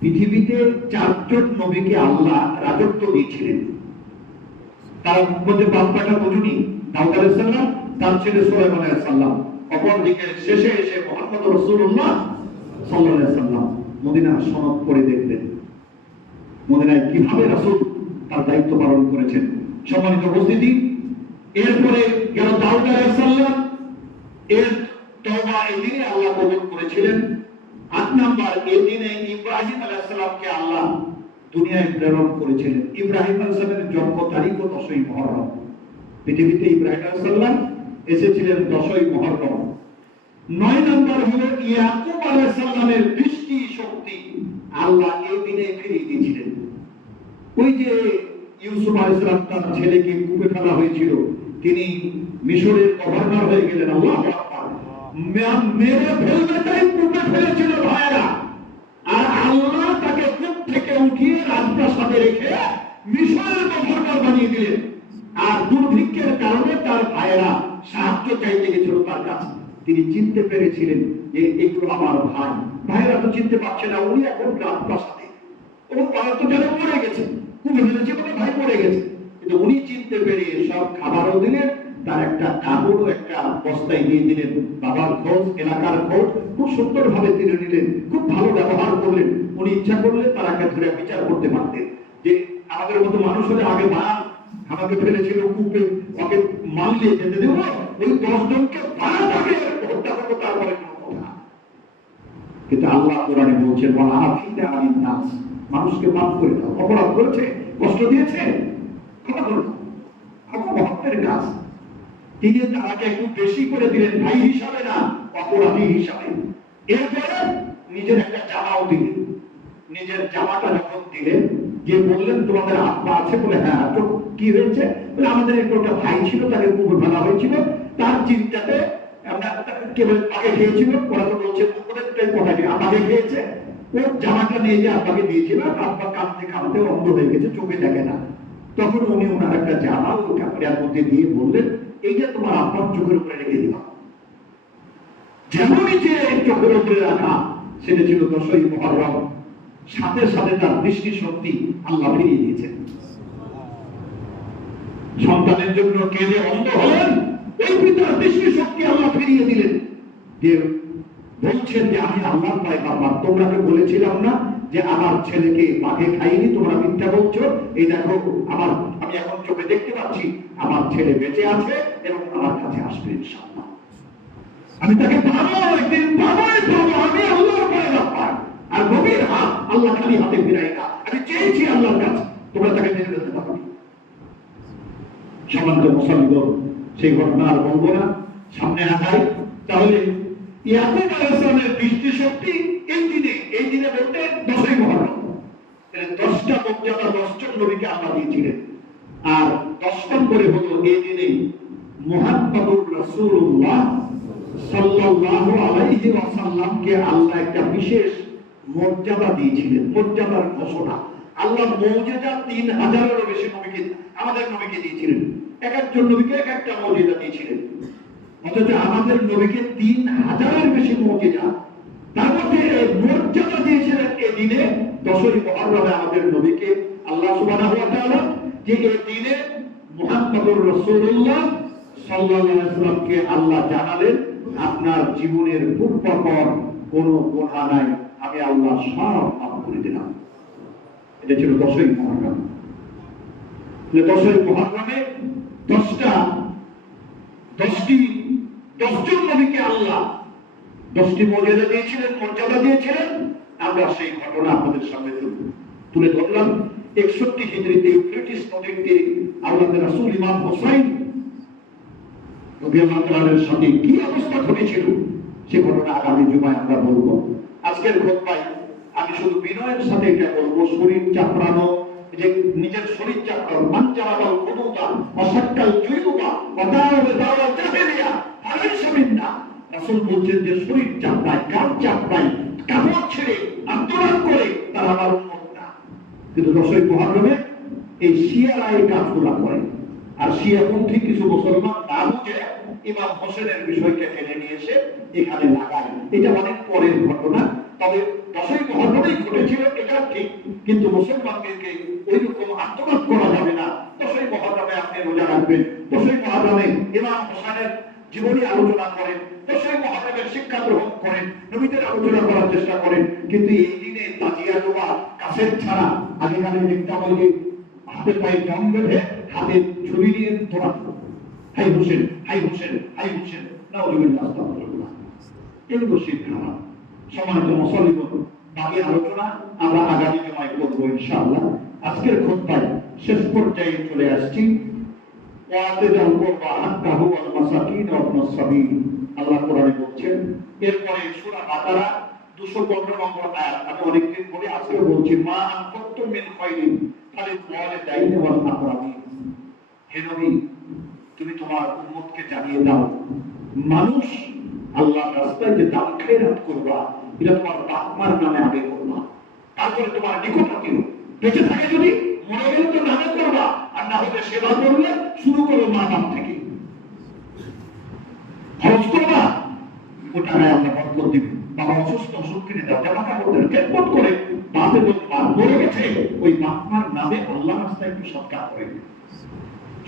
পৃথিবীতে 4 জন নবীকে আল্লাহ রাজত্ব দিয়েছিলেন। তার মধ্যে বাপ্পাটা বুঝুনি, দাউদ আলাইহিস সালাম, তার ছেলে সুলাইমান আলাইহিস সালাম, অপরদিকে শেষে এসে মুহাম্মদ রাসূলুল্লাহ সাল্লাল্লাহু আলাইহি ওয়াসাল্লাম মদিনা সনদ করে দেখলেন মদিনায় কিভাবে রাসূল তার দায়িত্ব পালন করেছেন। সম্মানিত উপস্থিতি, এরপরে গেল দাউদ আলাইহিস সালাম, এর তওবা এই দিনে আল্লাহ কবুল করেছিলেন। 8 নাম্বার, এই দিনে ইব্রাহিম আলাইহিস সালামকে আল্লাহ দুনিয়ায় প্রেরণ করেছিলেন। ইব্রাহিম আলাইহিস সালামের জন্ম তারিখও 10ই মুহররম। পৃথিবীতে ইব্রাহিম আলাইহিস সালাম এসেছিলেন 10ই মুহররম। 9 নাম্বার হলো ইয়াকুব আলাইহিস সালামের দৃষ্টি শক্তি আল্লাহ এই দিনে ফিরিয়ে দিয়েছিলেন। ওই যে ইউসুফ আলাইহিস সালাম তার ছেলেকে কূপে ফেলা হয়েছিল, তিনি মিশরের গভর্নর হয়ে গেলেন। আল্লাহু আকবার, মেরে ফেলবে তাই কূপে ফেলেছিল ভাইরা, আর আল্লাহ তাকে কূপ থেকে উঠিয়ে রাজপ্রাসাদে রেখে মিশরের গভর্নর বানিয়ে দিলেন। আর দুর্ভিক্ষের কারণে তার ভাইরা সাহায্য চাইতে গেছিল তার কাছে। তিনি চিনতে পেরেছিলেন যে এগুলো আমার ভাই। ভাইরা তো চিনতে পারছে না, উনি এখন রাজপ্রাসাদে, এবং তারা তো যেন মরে গেছে, কূপে ফেলেছে বলে ভাই মরে গেছে, কিন্তু উনি চিনতে পেরে সব খাবারও দিলেন, তার একটা কাপড়ও একটা বস্তায় দিয়ে দিলেন, বাবার খোঁজ, এলাকার খোঁজ খুব সুন্দর ভাবে তিনি নিলেন, খুব ভালো ব্যবহার করলেন। উনি ইচ্ছা করলে তারাকে ধরে বিচার করতে পারতেন যে আমাদের মতো মানুষ হলে আগে মা আমাকে ফেলেছিল কূপে, ওকে মারলে যেতে দেব, ওই 10 জনকে তাকে হত্যা করবো, তারপরে কোনো কথা। কিন্তু আল্লাহ কোরআনে বলছেন মানুষকে মাফ করে দাও, অপরাধ করেছে, কষ্ট দিয়েছে, ক্ষমা করে দাও, ভক্তের কাজ। তিনি তাকে একটু বেশি করে দিলেন, ভাই হিসাবে না, অপরাধী হিসাবে। এরপরে নিজের একটা জামাও দিলেন। নিজের জামাটা যখন দিলেন, যে বললেন তোমাদের আত্মা আছে বলে, হ্যাঁ তো কি হয়েছে বলে, আমাদের একটা ভাই ছিল, তাকে কুকুর ফেলা হয়েছিল, তার চিন্তাতে আমরা কেবল আগে খেয়েছিল, ওরা তো বলছে কুকুরেরটাই কথা দিয়ে আমাকে খেয়েছে, ওর জামাটা নিয়ে যে আব্বাকে দিয়েছিল, আব্বা কাঁদতে কাঁদতে অন্ধ হয়ে গেছে, চোখে দেখে না। তখন উনি ওনার একটা জামা ওই কাপড়ের মধ্যে দিয়ে বললেন, এইটা তোমার আব্বার চোখের উপরে রেখে দিলাম। যেমনই যে চোখের উপরে রাখা, সেটা ছিল 10ই মুহররম। সাথে সাথে তার দৃষ্টি শক্তি আল্লাহ ফিরিয়ে দিয়েছেন। সন্তানের জন্য কেঁদে অন্ধ হলেন, ওই পিতার দৃষ্টি শক্তি আল্লাহ ফিরিয়ে দিলেন। যে বলছেন যে আমি আল্লাহর পয়গম্বর, তোমরাকে বলেছিলাম না যে আমার ছেলেকে বাঘে খাইনি, তোমরা মিথ্যা বলছো, এই দেখো আমি এখন চোখে দেখতে পাচ্ছি আমার ছেলে বেঁচে আছে এবং আমার কাছে আসবে ইনশাআল্লাহ। আমি তাকে পাবো, একদিন পাবোই পাবো। আমি আল্লাহর উপরে রাখবার আর নবীর হাত আল্লাহ খালি হাতে ফিরাই না। আমি চেয়েছি আল্লাহর কাছে, তোমরা তাকে মেরে ফেলতে পারো। সম্মানিত মুসলমান, সেই ঘটনা আর বলবো না, সামনে আগাই। তাহলে ইয়াকুব আলাইহিস সালামের দৃষ্টি শক্তি এই দিনে বলতে 10ই মুহররম, 10টা মর্যাদা 10 জন নবীকে আল্লাহ দিয়েছিলেন। আর 10 নম্বরে হলো এই দিনে মুহাম্মদুর রাসূলুল্লাহ সাল্লাল্লাহু আলাইহি ওয়াসাল্লামকে আল্লাহ একটা বিশেষ মর্যাদা দিয়েছিলেন। মর্যাদার ঘোষণা আল্লাহ মুজিজা 3000-এরও বেশি নবীকে, আমাদের নবীকে দিয়েছিলেন। এক একজন নবীকে এক একটা মুজিজা দিয়েছিলেন, অথচ আমাদের নবীকে 3000-এর বেশি মুজিজা। তার মধ্যে মর্যাদা দিয়েছিলেন এই দিনে 10ই মুহররমে আমাদের নবীকে আল্লাহ সুবহানাহু ওয়া তাআলা, যে এই দিনে মুহাম্মদুর রাসূলুল্লাহ সাল্লাল্লাহু আলাইহি ওয়াসাল্লামকে আল্লাহ জানালেন, আপনার জীবনের পূর্বপর কোনো গুনাহ নাই, আমি আল্লাহ সব মাফ করে দিলাম। এটা ছিল 10ই মুহররম। 10ই মুহররমে 10 জন নবীকে আল্লাহ 10টি মর্যাদা দিয়েছিলেন। আমরা সেই ঘটনা আপনাদের সামনে তুলে ধরলাম। 61 হিজরিতে ব্রিটিশ নদীতে আওলাদে রাসূল ইমাম হোসাইন রাদিয়াল্লাহু তাআলার সাথে কি অবস্থা ঘটেছিল সে ঘটনা আগামী জুমায় আমরা বলবো। আজকের খুতবায় আমি শুধু বিনয়ের সাথে এটা বলবো, শরীর চাপড়ানো, যে নিজের শরীর চাপড়ানো, মানজারাল খুদুদা ওয়াসাক্কাল জুয়ুবা ওয়াদাওয়া দাওয়া জাহেলিয়া আলাইহিস মিন্না। রাসূল বলছেন যে শরীর চাপড়ায়, কান চাপড়ায়, কাপড় ছেড়ে আন্দোলন করে তারা আমার উম্মত না। কিন্তু 10ই মুহররমে এই শিয়ারা এই কাজগুলো করে। আর শিয়াপন্থী কিছু মুসলমান না বুঝে ইমাম হোসেনের বিষয়কে টেনে নিয়ে এসে এখানে লাগায়। এটা অনেক পরের ঘটনা, তবে 10ই মুহররমেই ঘটেছিল, এটা ঠিক। কিন্তু মুসলমানদেরকে ওই রকম আত্মঘাত করা যাবে না। 10ই মুহররমে আপনি রোজা রাখবেন, 10ই মুহররমে ইমাম হোসেনের জীবনী আলোচনা করেন, 10ই মুহররমের শিক্ষা গ্রহণ করেন, নবীদের আলোচনা করার চেষ্টা করেন। কিন্তু এই দিনে তাজিয়া দেওয়া, কাসেট ছাড়া, আগেকালে দেখতাম ওই যে হাতে পায়ে জং বেঁধে হাতে ছুরি নিয়ে ধরা, হাই হোসেন, হাই হোসেন, হাই হোসেন, নাউজুবিল্লাহ, আস্তাগফিরুল্লাহ। এগুলো শিক্ষা। সম্মানিত মুসলমান, বাকি আলোচনা আমরা আগামী জুমায় করবো ইনশাআল্লাহ। আজকের খুতবায় শেষ পর্যায়ে চলে আসছি। ওয়াতিদাল কুরবা হাক্কাহু ওয়াল মাসাকিন ওয়া ইবনাস সাবিল, আল্লাহ কোরআনে বলছেন। এরপরে সূরা বাকারা 215 নম্বর আয়াত। আমি অনেকদিন বলে আজকে বলছি, মা আনফাকতুম মিন খায়রিন ফালিল ওয়ালিদাইনি ওয়াল আকরাবিন। হে নবী, তুমি তোমার উম্মতকে জানিয়ে দাও, মানুষ আল্লাহর রাস্তায় যে দান খয়রাত করবা, এটা তোমার বাপ মার নামে আগে করবা, তারপরে তোমার নিকটাত্মীয় বেঁচে থাকে, যদি মরে গেলে তো নামে করবা, আর না হলে সেবা করলে শুরু করো মা বাপ থেকে। খরচ করবা, ওটায় আমরা বরকত দিব। বাবা অসুস্থ, ওষুধ কিনে দাও, জামা কাপড় দেন, খেদমত করে। বাপে তো মরে গেছে, ওই বাপ মার নামে আল্লাহর রাস্তায় একটু সৎকার করে।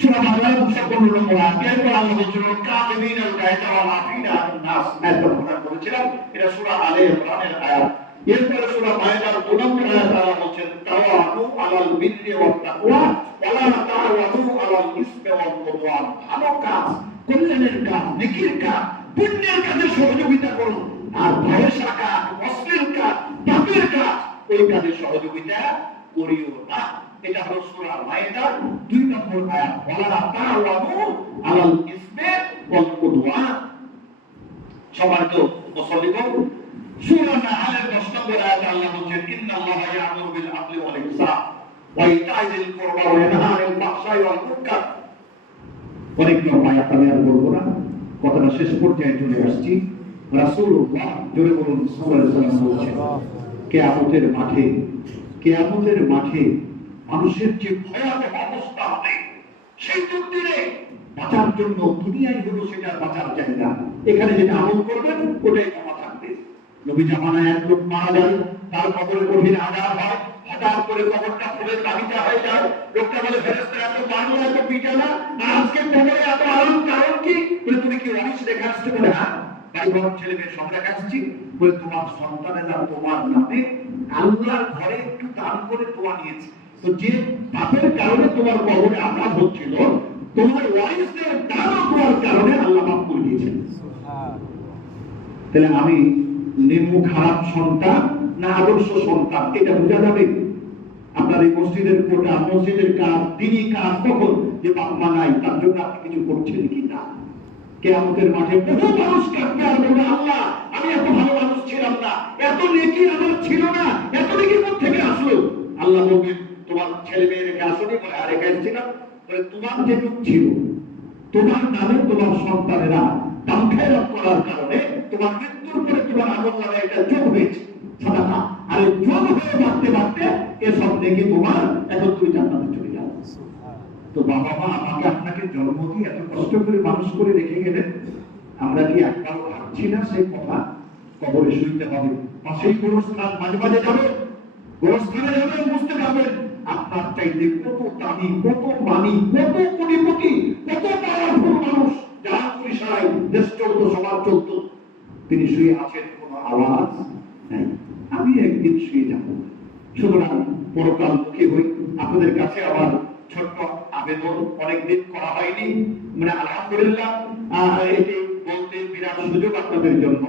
সূরা বাকারা 215 নম্বর আয়াত। এরপর আল্লাহ বলেছেন, কাযিমিনাল গায়যা ওয়াল আফিনা আনিন নাস। আয়াতটা আমরা বলেছিলাম, এটা সূরা আলে ইমরানের আয়াত। এরপরে সূরা মায়েদার 2 নম্বর আয়াতে আল্লাহ বলেছেন, তাওয়ানু আলাল বিররি ওয়াত তাকওয়া ওয়ালা তাওয়ানু আলাল ইসমি ওয়াল উদওয়ান। ভালো কাজ, কল্যাণের কাজ, নেকির কাজ, পুণ্যের কাজে সহযোগিতা করুন। আর ভয়সা কাজ, অশ্লীল কাজ, পাপের কাজ, ওই কাজে সহযোগিতা করিও না। এটা হলো সূরা মায়েদার 2 নম্বর আয়াত। ওয়ালা তাওয়ানু আলাল ইসমি ওয়াল উদওয়ান। সম্মানিত মুসলমান, সূরা নাহলের 10 নম্বর আয়াতে আল্লাহ বলেন, ইন্নাল্লাহা ইয়া'মুরু বিল আদলি ওয়াল ইহসান ওয়া ইতা'i যিল কুরবা ওয়া ইয়ানহা আনিল ফাহশাই ওয়াল মুনকার। অনেক আয়াত আমি আর বলবো না, কথাটা শেষ পর্যায়ে চলে আসছি। রাসূলুল্লাহ জোরে বলুন সাল্লাল্লাহু আলাইহি ওয়াসাল্লাম বলেছেন, কিয়ামতের মাঠে মানুষের যে ভয়াবহ অবস্থা হবে, সেই দুর্দিনে বাঁচার জন্য দুনিয়ায় হলো সেটা বাঁচার জায়গা। এখানে যেটা আমল করবেন ওটাই ক্ষমা থাকবে। নবী জামানায় এক লোক মারা যায়, তার কবরে কঠিন আযাব হয়, হঠাৎ করে কবরটা ফুলের বাগিচা হয়ে যায়। লোকটা বলে, ফেরেশতারা এত মারলো, এত পিটালো, আর আজকে কবরে এত আরাম, কারণ কি? বলে, তুমি কি ওয়ারিশ রেখে আসছো? বলে, হ্যাঁ, ভাই বোন ছেলে মেয়ে সব রেখে আসছি। বলে, তোমার সন্তানেরা তোমার নামে আল্লাহর ঘরে একটু দান করে দোয়া নিয়েছে, তো যে পাপের কারণে তোমার কবরে আঘাত হচ্ছিল, তোমার ওয়ারিসদের দান করার কারণে আল্লাহ মাফ করে দিয়েছেন। তাহলে আমি নিম্ন খারাপ সন্তান না আদর্শ সন্তান এটা বোঝা যাবে। আপনার এই মসজিদের কোটা, মসজিদের কাজ, দিনই কাজ কখন যে বাপ মা নাই তার জন্য আপনি কিছু করছেন কি না? কিয়ামতের মাঠে বহু মানুষ কাঁদবে আর বলবে, আল্লাহ আমি এত ভালো মানুষ ছিলাম না, এত নেকি আমার ছিল না, এত নেকি কোথা থেকে আসলো? আল্লাহ বলবেন তোমার ছেলে মেয়ে রেখে আসনি? বলে আর রেখে এসেছিলাম। বলে তোমার যেটুক ছিল, তোমার নামে তোমার সন্তানেরা দাম খেয়াল করার কারণে তোমার মৃত্যুর পরে তোমার আমল নামে এটা যোগ হয়েছে সাদাকা, আর এই যোগ হয়ে বাড়তে বাড়তে এসব নেকি তোমার, এখন তুমি জান্নাতে চলে যাও। তো বাবা মা আমাকে আপনাকে জন্ম দিয়ে এত কষ্ট করে মানুষ করে রেখে গেলেন, আমরা কি একটাও ভাবছি না সেই কথা? কবরে শুনতে হবে, পাশেই গোরস্থান, মাঝে মাঝে যাবেন, গোরস্থানে যাবেন, বুঝতে পারবেন আপনার চাইতে কত দামি, কত মানি, কত কোটিপতি, কত পাওয়ারফুল মানুষ, যার পরিসরায় দেশ চলতো, সমাজ চলতো, তিনি শুয়ে আছেন, কোনো আওয়াজ নাই। আমি একদিন শুয়ে যাব। সুতরাং পরকাল মুখী হই। আপনাদের কাছে আবার ছোট্ট আবেদন, অনেকদিন করা হয়নি, মানে আলহামদুলিল্লাহ এটি বলতে বিরাট সুযোগ আপনাদের জন্য,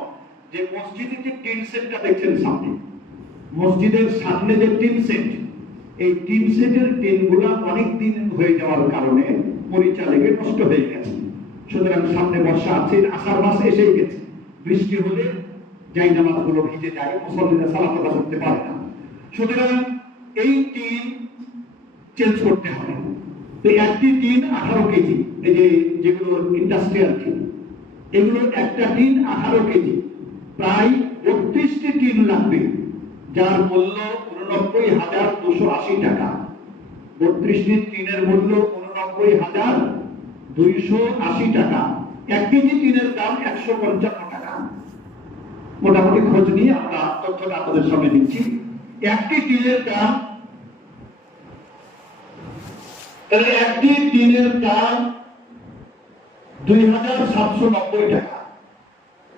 যে মসজিদে যে টিন সেটটা দেখছেন সামনে, মসজিদের সামনে যে টিন সেট, এই টিন সেটের টিনগুলো অনেক দিন হয়ে যাওয়ার কারণে মরিচা লেগে নষ্ট হয়ে গেছে। সুতরাং সামনে বর্ষা আছে, আষাঢ় মাসে এসে গেছে, বৃষ্টি হলে যাই নামাজগুলো ভিজে যায়, মুসল্লিরা সালাত আদায় করতে পারে না। সুতরাং এই টিন চেঞ্জ করতে হবে। তো একটি টিন 18 কেজি, এই যে যেগুলো ইন্ডাস্ট্রিয়াল টিন, এগুলো একটা টিন 18 কেজি, প্রায় 32টি টিন লাগবে, যার মূল্য 89,280 টাকা। 32টি টিনের মূল্য 89,280 টাকা। 1 কেজি টিনের দাম 155 টাকা। মোটামুটি খোঁজ নিয়ে আমরা তথ্যটা আপনাদের সামনে দিচ্ছি। একটি টিনের দাম, তাহলে একটি টিনের দাম 2,790 টাকা।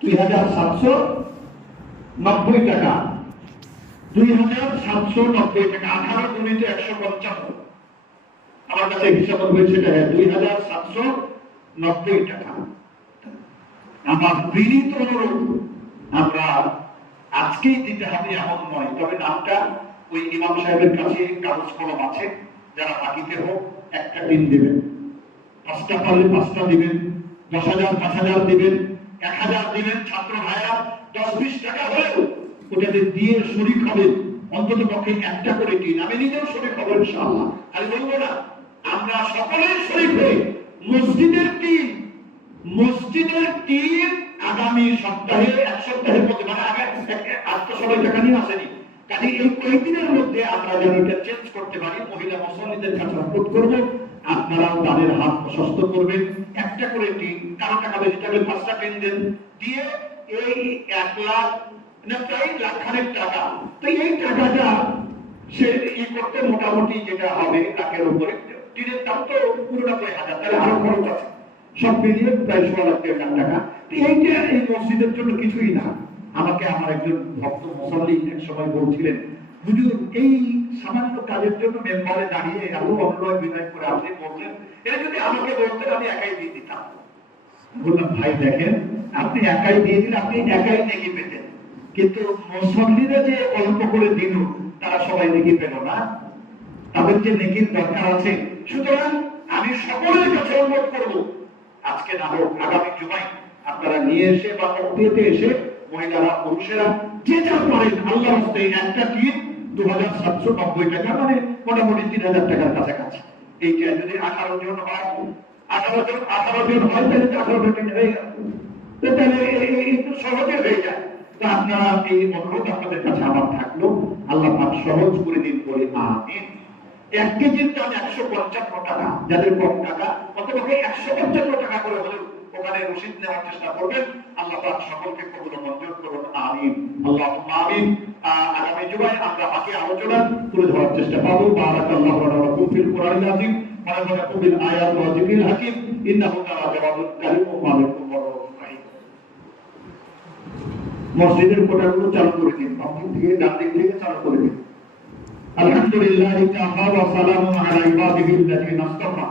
2,790 টাকা, 2,790 টাকা। 18 গুণিত 155, আমার কাছে হিসাব হয়েছে 2,790 টাকা। আমার বিনীত অনুরোধ, আমরা আজকেই দিতে হবে এমন নয়, তবে নামটা ওই ইমাম সাহেবের কাছে কাগজ কলম আছে, যারা বাকিতে হোক একটা টিন দিবেন, 5টা পারলে 5টা দিবেন, 10,000 5,000 দিবেন, 1,000 দিবেন। ছাত্র ভাইরা 10-20 টাকা হলেও ওটাতে দিয়ে শরীক হবেন, অন্তত পক্ষে একটা করে টিন। আমি নিজেও শরীক হবো ইনশাআল্লাহ, আমি বলবো না, আমরা সকলেই শরীক হয়ে মসজিদের টিন আগামী সপ্তাহে, 1 সপ্তাহের মধ্যে, মানে আগে আজ তো সবাই টাকা নিয়ে আসেনি, কাজে এই কয়েকদিনের মধ্যে আমরা যেন এটা চেঞ্জ করতে পারি। মহিলা মুসল্লিদের কাছে অনুরোধ করবো, আপনারাও তাদের হাত প্রশস্ত করবেন। একটা করে টিন, কারো টাকা বেশি থাকলে 5টা টিন দেন, দিয়ে এই 1 লাখ না প্রায় লাখখানেক টাকা, তো এই টাকাটা সে করতে মোটামুটি যেটা হবে লাখের উপরে, টিনের দাম তো পুরোটা 1,000, তাহলে আরো খরচ আছে, সব মিলিয়ে প্রায় 16 লাখ টাকা। এইটা এই মসজিদের জন্য কিছুই না। আমাকে আমার একজন ভক্ত মুসল্লি এক সময় বলছিলেন, হুজুর এই সামান্য কাজের জন্য মেম্বারে দাঁড়িয়ে এত অনুনয় বিনয় করে আপনি বললেন, এটা যদি আমাকে বলতেন আমি একাই দিয়ে দিতাম। বললাম, ভাই দেখেন, আপনি একাই দিয়ে দিলে আপনি একাই নেকি পেতেন, কিন্তু মুসল্লিরা যে অল্প করে দিল তারা সবাই নেকি পেল না, তাদের যে নেকির দরকার আছে। সুতরাং আমি সকলের কাছে অনুরোধ করবো, আজকে না হোক আগামী জুমায় আপনারা নিয়ে এসে বা অক্টিয়াতে এসে মহিলারা পুরুষেরা যে যা পারেন আল্লাহর রাস্তে একটা টিন 2,790 টাকা, মানে মোটামুটি 3,000 টাকার কাছাকাছি। এইটা যদি 18 জন হয়, 18 জন হয়, তাহলে 18 জন হয়ে গেল, তাহলে একটু সহজে হয়ে যায়। তো আপনারা এই অনুরোধ আপনাদের কাছে আমার থাকলো, আল্লাহ পাক সহজ করে দিন বলে আমিন। 1 কেজির দাম 155 টাকা, যাদের কম টাকা অন্তত 155 টাকা করে হলেও ওখানে রসিদ নেওয়ার চেষ্টা করবেন। আল্লাহ পাক সকলকে কবুল মঞ্জুর করুন, আমিন, আল্লাহুম্মা আমিন। আগামী জুমায় আমরা বাকি আলোচনা তুলে ধরার চেষ্টা পাবো। বারাকাল্লাহু লাকুম ফিল কুরআনিল আযীম ওয়া নাফা'নাকুম বিল আয়াতি ওয়া যিকরিল হাকীম, ইন্নাহু তাআলা জাওয়াদুল কারীম ওয়া মালিকুম রাউফুর রাহিম। মসজিদের কোটাগুলো চালু করে দিন, বাম দিক থেকে ডান দিক থেকে চালু করে দিন। আলহামদুলিল্লাহি তাআলা ওয়া সালামুন আলা ইবাদিহিল্লাযীনা ইসতাফা।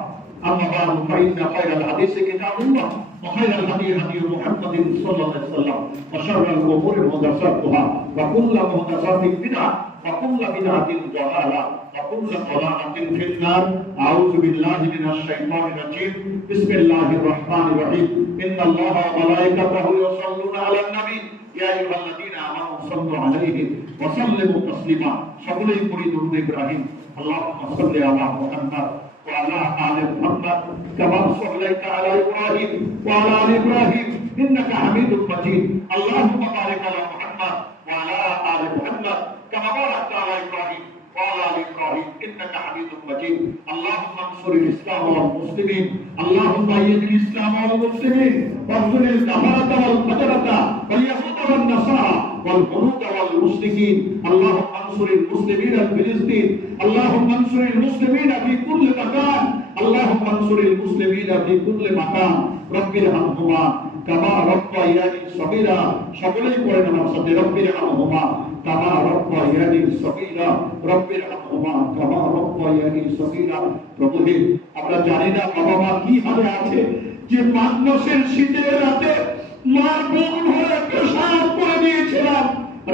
أما بعد فإن خير الحديث كتاب الله وخير الهدي هدي محمد صلى الله عليه وسلم وشر الأمور محدثاتها وكل محدثات بدعة وكل بدعة ضلالة وكل ضلالة في النار أعوذ بالله من الشيطان الرجيم بسم الله الرحمن الرحيم إن الله وملائكته يصلون على النبي يا أيها الذين آمنوا صلوا عليه وسلموا تسليما সকলেই পড়ি দরুদ ইব্রাহিম اللهم صل على محمد وعلى آل محمد كما صليت على إبراهيم وعلى آل إبراهيم إنك حميد مجيد اللهم بارك على محمد وعلى آل محمد كما باركت على إبراهيم وعلى آل إبراهيم إنك حميد مجيد اللهم انصر الإسلام والمسلمين اللهم أيد الإسلام والمسلمين واخذل الكفرة والفجرة واليهود والنصارى والهنود والمشركين اللهم انصر المسلمين في فلسطين اللهم انصر المسلمين في كل مكان اللهم انصر المسلمين في كل مكان رب ارحمهما كما ربياني صغيرا সকলেই পড়েন আমার সাথে রব্বি রহমহুমা কামা রব্বায়ানি সগীরা রব্বি রহমহুমা কামা রব্বায়ানি সগীরা প্রভু হে আমরা জানি না বাবা মা কি হালে আছে যে মাঘমাসের শীতের রাতে মার বুক ভরে পেশাব করে দিয়েছিলাম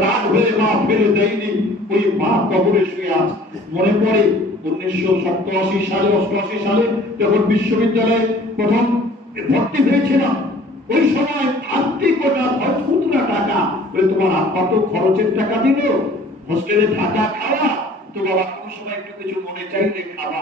রাত হয়ে মা ফেলে দেয়নি ওই মা কবরে শুয়ে আছে মনে পড়ে 1987 সালে 88 সালে যখন বিশ্ববিদ্যালয়ে প্রথম ভর্তি হয়েছিলাম ওই সময় আর্থিক কোটা 5 টাকা বলে তোমার আব্বা তো খরচের টাকা দিল হোস্টেলে থাকা খাওয়া তো বাবা কোন সময় একটু কিছু মনে চাইলে খাওয়া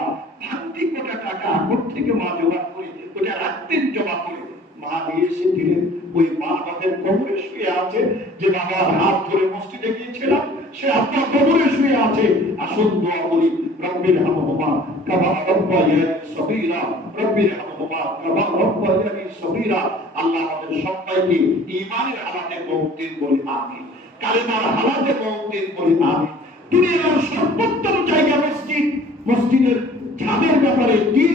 আর্থিক কোটা টাকা আগর থেকে মা জমা করে ওটা রাখতেন জমা করে মা নিয়ে এসে দিলেন ওই মা আমাদের কবরে শুয়ে আছে যে বাবার হাত ধরে মসজিদে গিয়েছিলাম সে আব্বা কবরে শুয়ে আছে আসুন দোয়া করি রব্বি রহমহুমা কামা রব্বায়ানি সগীরা রব্বি রহমহুমা কামা রব্বায়ানি সগীরা আল্লাহ আমাদের সবাইকে ঈমানের হালাতে মওতিন বলি আমিন কালেমার হালাতে মওতিন বলি আমিন দুনিয়ার সর্বোত্তম জায়গা মসজিদ মসজিদের ছাদের ব্যাপারে কি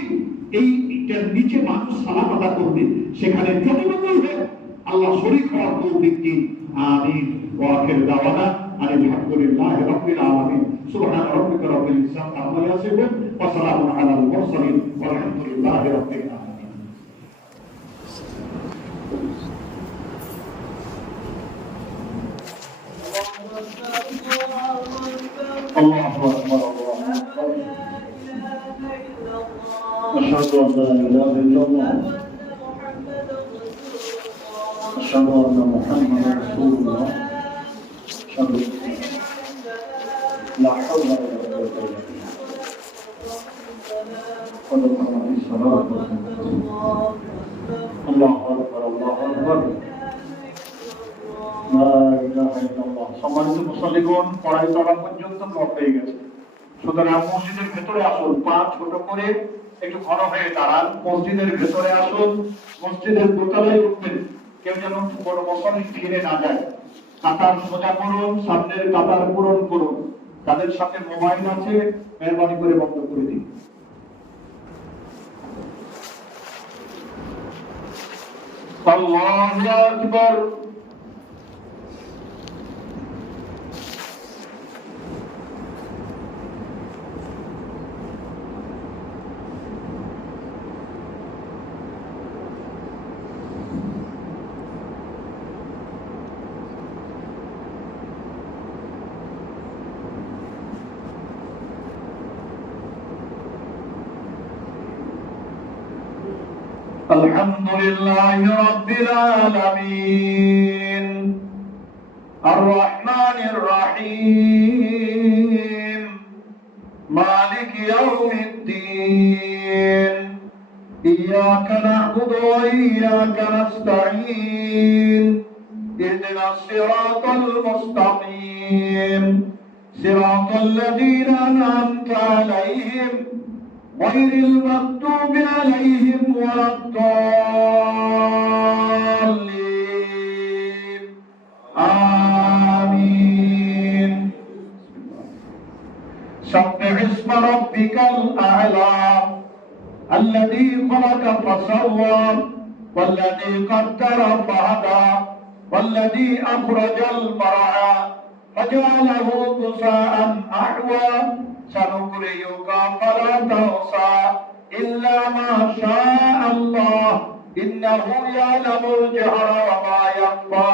এইটার নিচে মানুষ সালাত আদায় করবে সেখানে যতটুকু হোক আল্লাহ শরীক হওয়ার তৌফিক দিন আমিন ওয়া আখির দাওয়ানা আলহামদুলিল্লাহি রাব্বিল আলামিন সুবহান রাব্বিকা রাব্বিল ইজ্জাতি আম্মা ইয়াসিফুন ওয়া সালামুন আলাল মুরসালিন ওয়ালহামদুলিল্লাহি রাব্বিল আলামিন আল্লাহু আকবার أشهد أن لا إله إلا الله أشهد أن محمدا رسول الله أشهد لا حول ولا قوة إلا بالله قد قامت الصلاة الله أكبر الله أكبر لا إله إلا الله সম্মানিত মুসল্লিগণ পড়াই চলা পর্যন্ত ব্লক হয়ে গেছে সুতরাং মসজিদের ভেতরে আসুন পা ছোট করে একটু ঘন হয়ে দাঁড়ান মসজিদের ভেতরে আসুন মসজিদের দোতলায় উঠবেন কেউ যেন বড় মুসল্লি ফিরে না যায় কাতার সোজা করুন সামনের কাতার পূরণ করুন তাদের সাথে মোবাইল আছে মেহরবানি করে বন্ধ করে দিন আল্লাহু আকবার الحمد لله رب العالمين الرحمن الرحيم مالك يوم الدين إياك نعبد وإياك نستعين اهدنا الصراط المستقيم صراط الذين أنعمت عليهم غير المغضوب عليهم ولا الضالين آمين سبح اسم ربك الأعلى الذي خلق فسوى والذي قدر فهدى والذي أخرج المرعى فجعله غثاء أحوى سنقرئك فلا تنسى إلا ما شاء الله إنه يعلم الجهر وما يخفى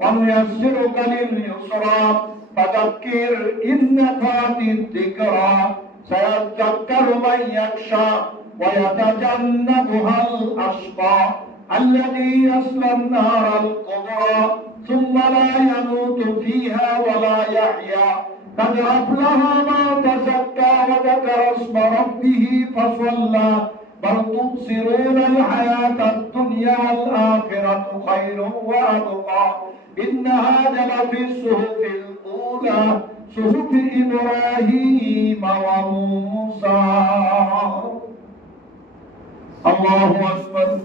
ونيسرك لليسرى فذكر إن نفعت الذكرى سيذكر من يخشى ويتجنبها الأشقى الذي يصلى النار الكبرى ثم لا يموت فيها ولا يحيا قد أفلح من تزكى وذكر اسم ربه فصلى بل تبصرون الحياة الدنيا والآخرة خير وأبقى إن هذا لفي الصحف الأولى صحف إبراهيم وموسى. الله أكبر.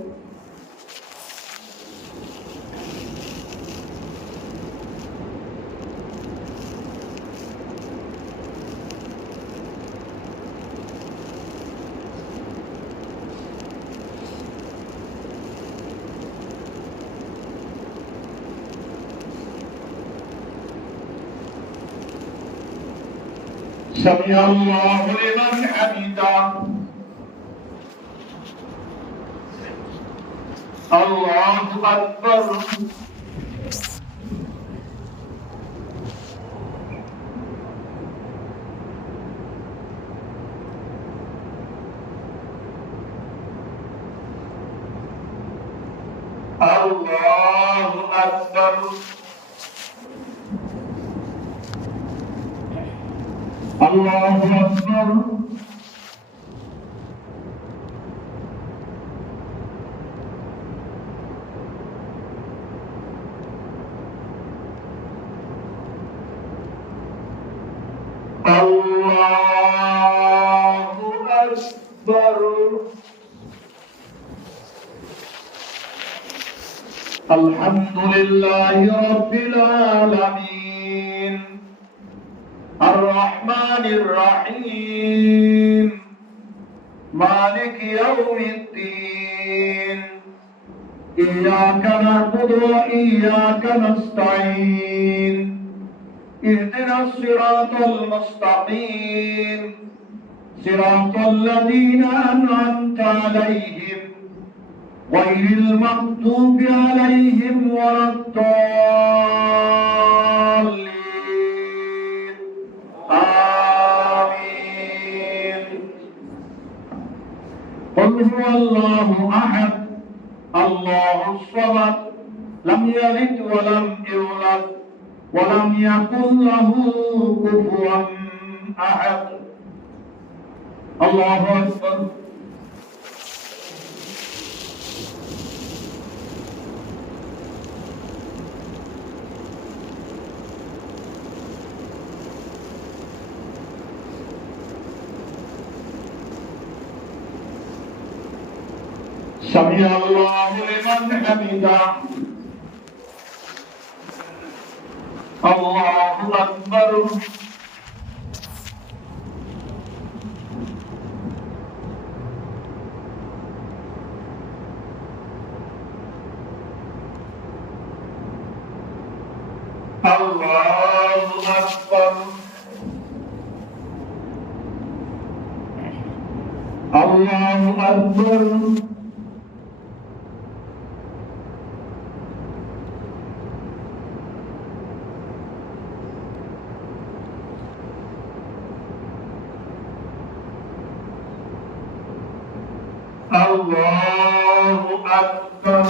سمع الله لمن حمده. الله أكبر. الله أكبر. الله أكبر. الله أكبر. الحمد لله رب العالمين الرحمن الرحيم مالك يوم الدين إياك نعبد وإياك نستعين اهدنا الصراط المستقيم صراط الذين أنعمت عليهم غير المغضوب عليهم ولا الضالين. آمين. قل هو الله أحد الله الصمد لم يلد ولم يولد ولم يكن له كفوا أحد. الله أكبر. سمع الله لمن حمده. الله أكبر. الله أكبر. الله أكبر. الله أكبر.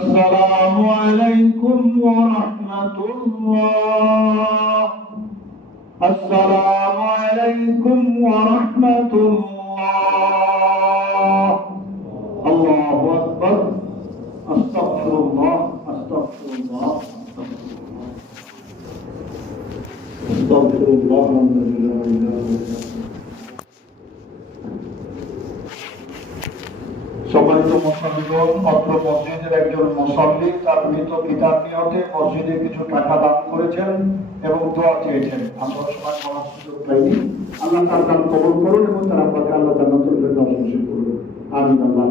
আসসালামু আলাইকুম ওয়া রাহমাতুল্লাহ। আসসালামু আলাইকুম ওয়া রাহমাতুল্লাহ। আল্লাহু আকবার। আস্তাগফিরুল্লাহ, আস্তাগফিরুল্লাহ, আস্তাগফিরুল্লাহ। সম্মানিত মুসল্লিগণ, অত্র মসজিদের একজন মুসল্লি তার মৃত পিতার নিয়তে মসজিদে কিছু টাকা দান করেছেন এবং দোয়া চেয়েছেন। আমরা সবাই বলার সুযোগ পাইনি। আল্লাহ তার দান কবুল করুন এবং তার আব্বাকে আল্লাহ জান্নাতুল ফেরদাউস নসিব করুন। আমিন। আল্লাহ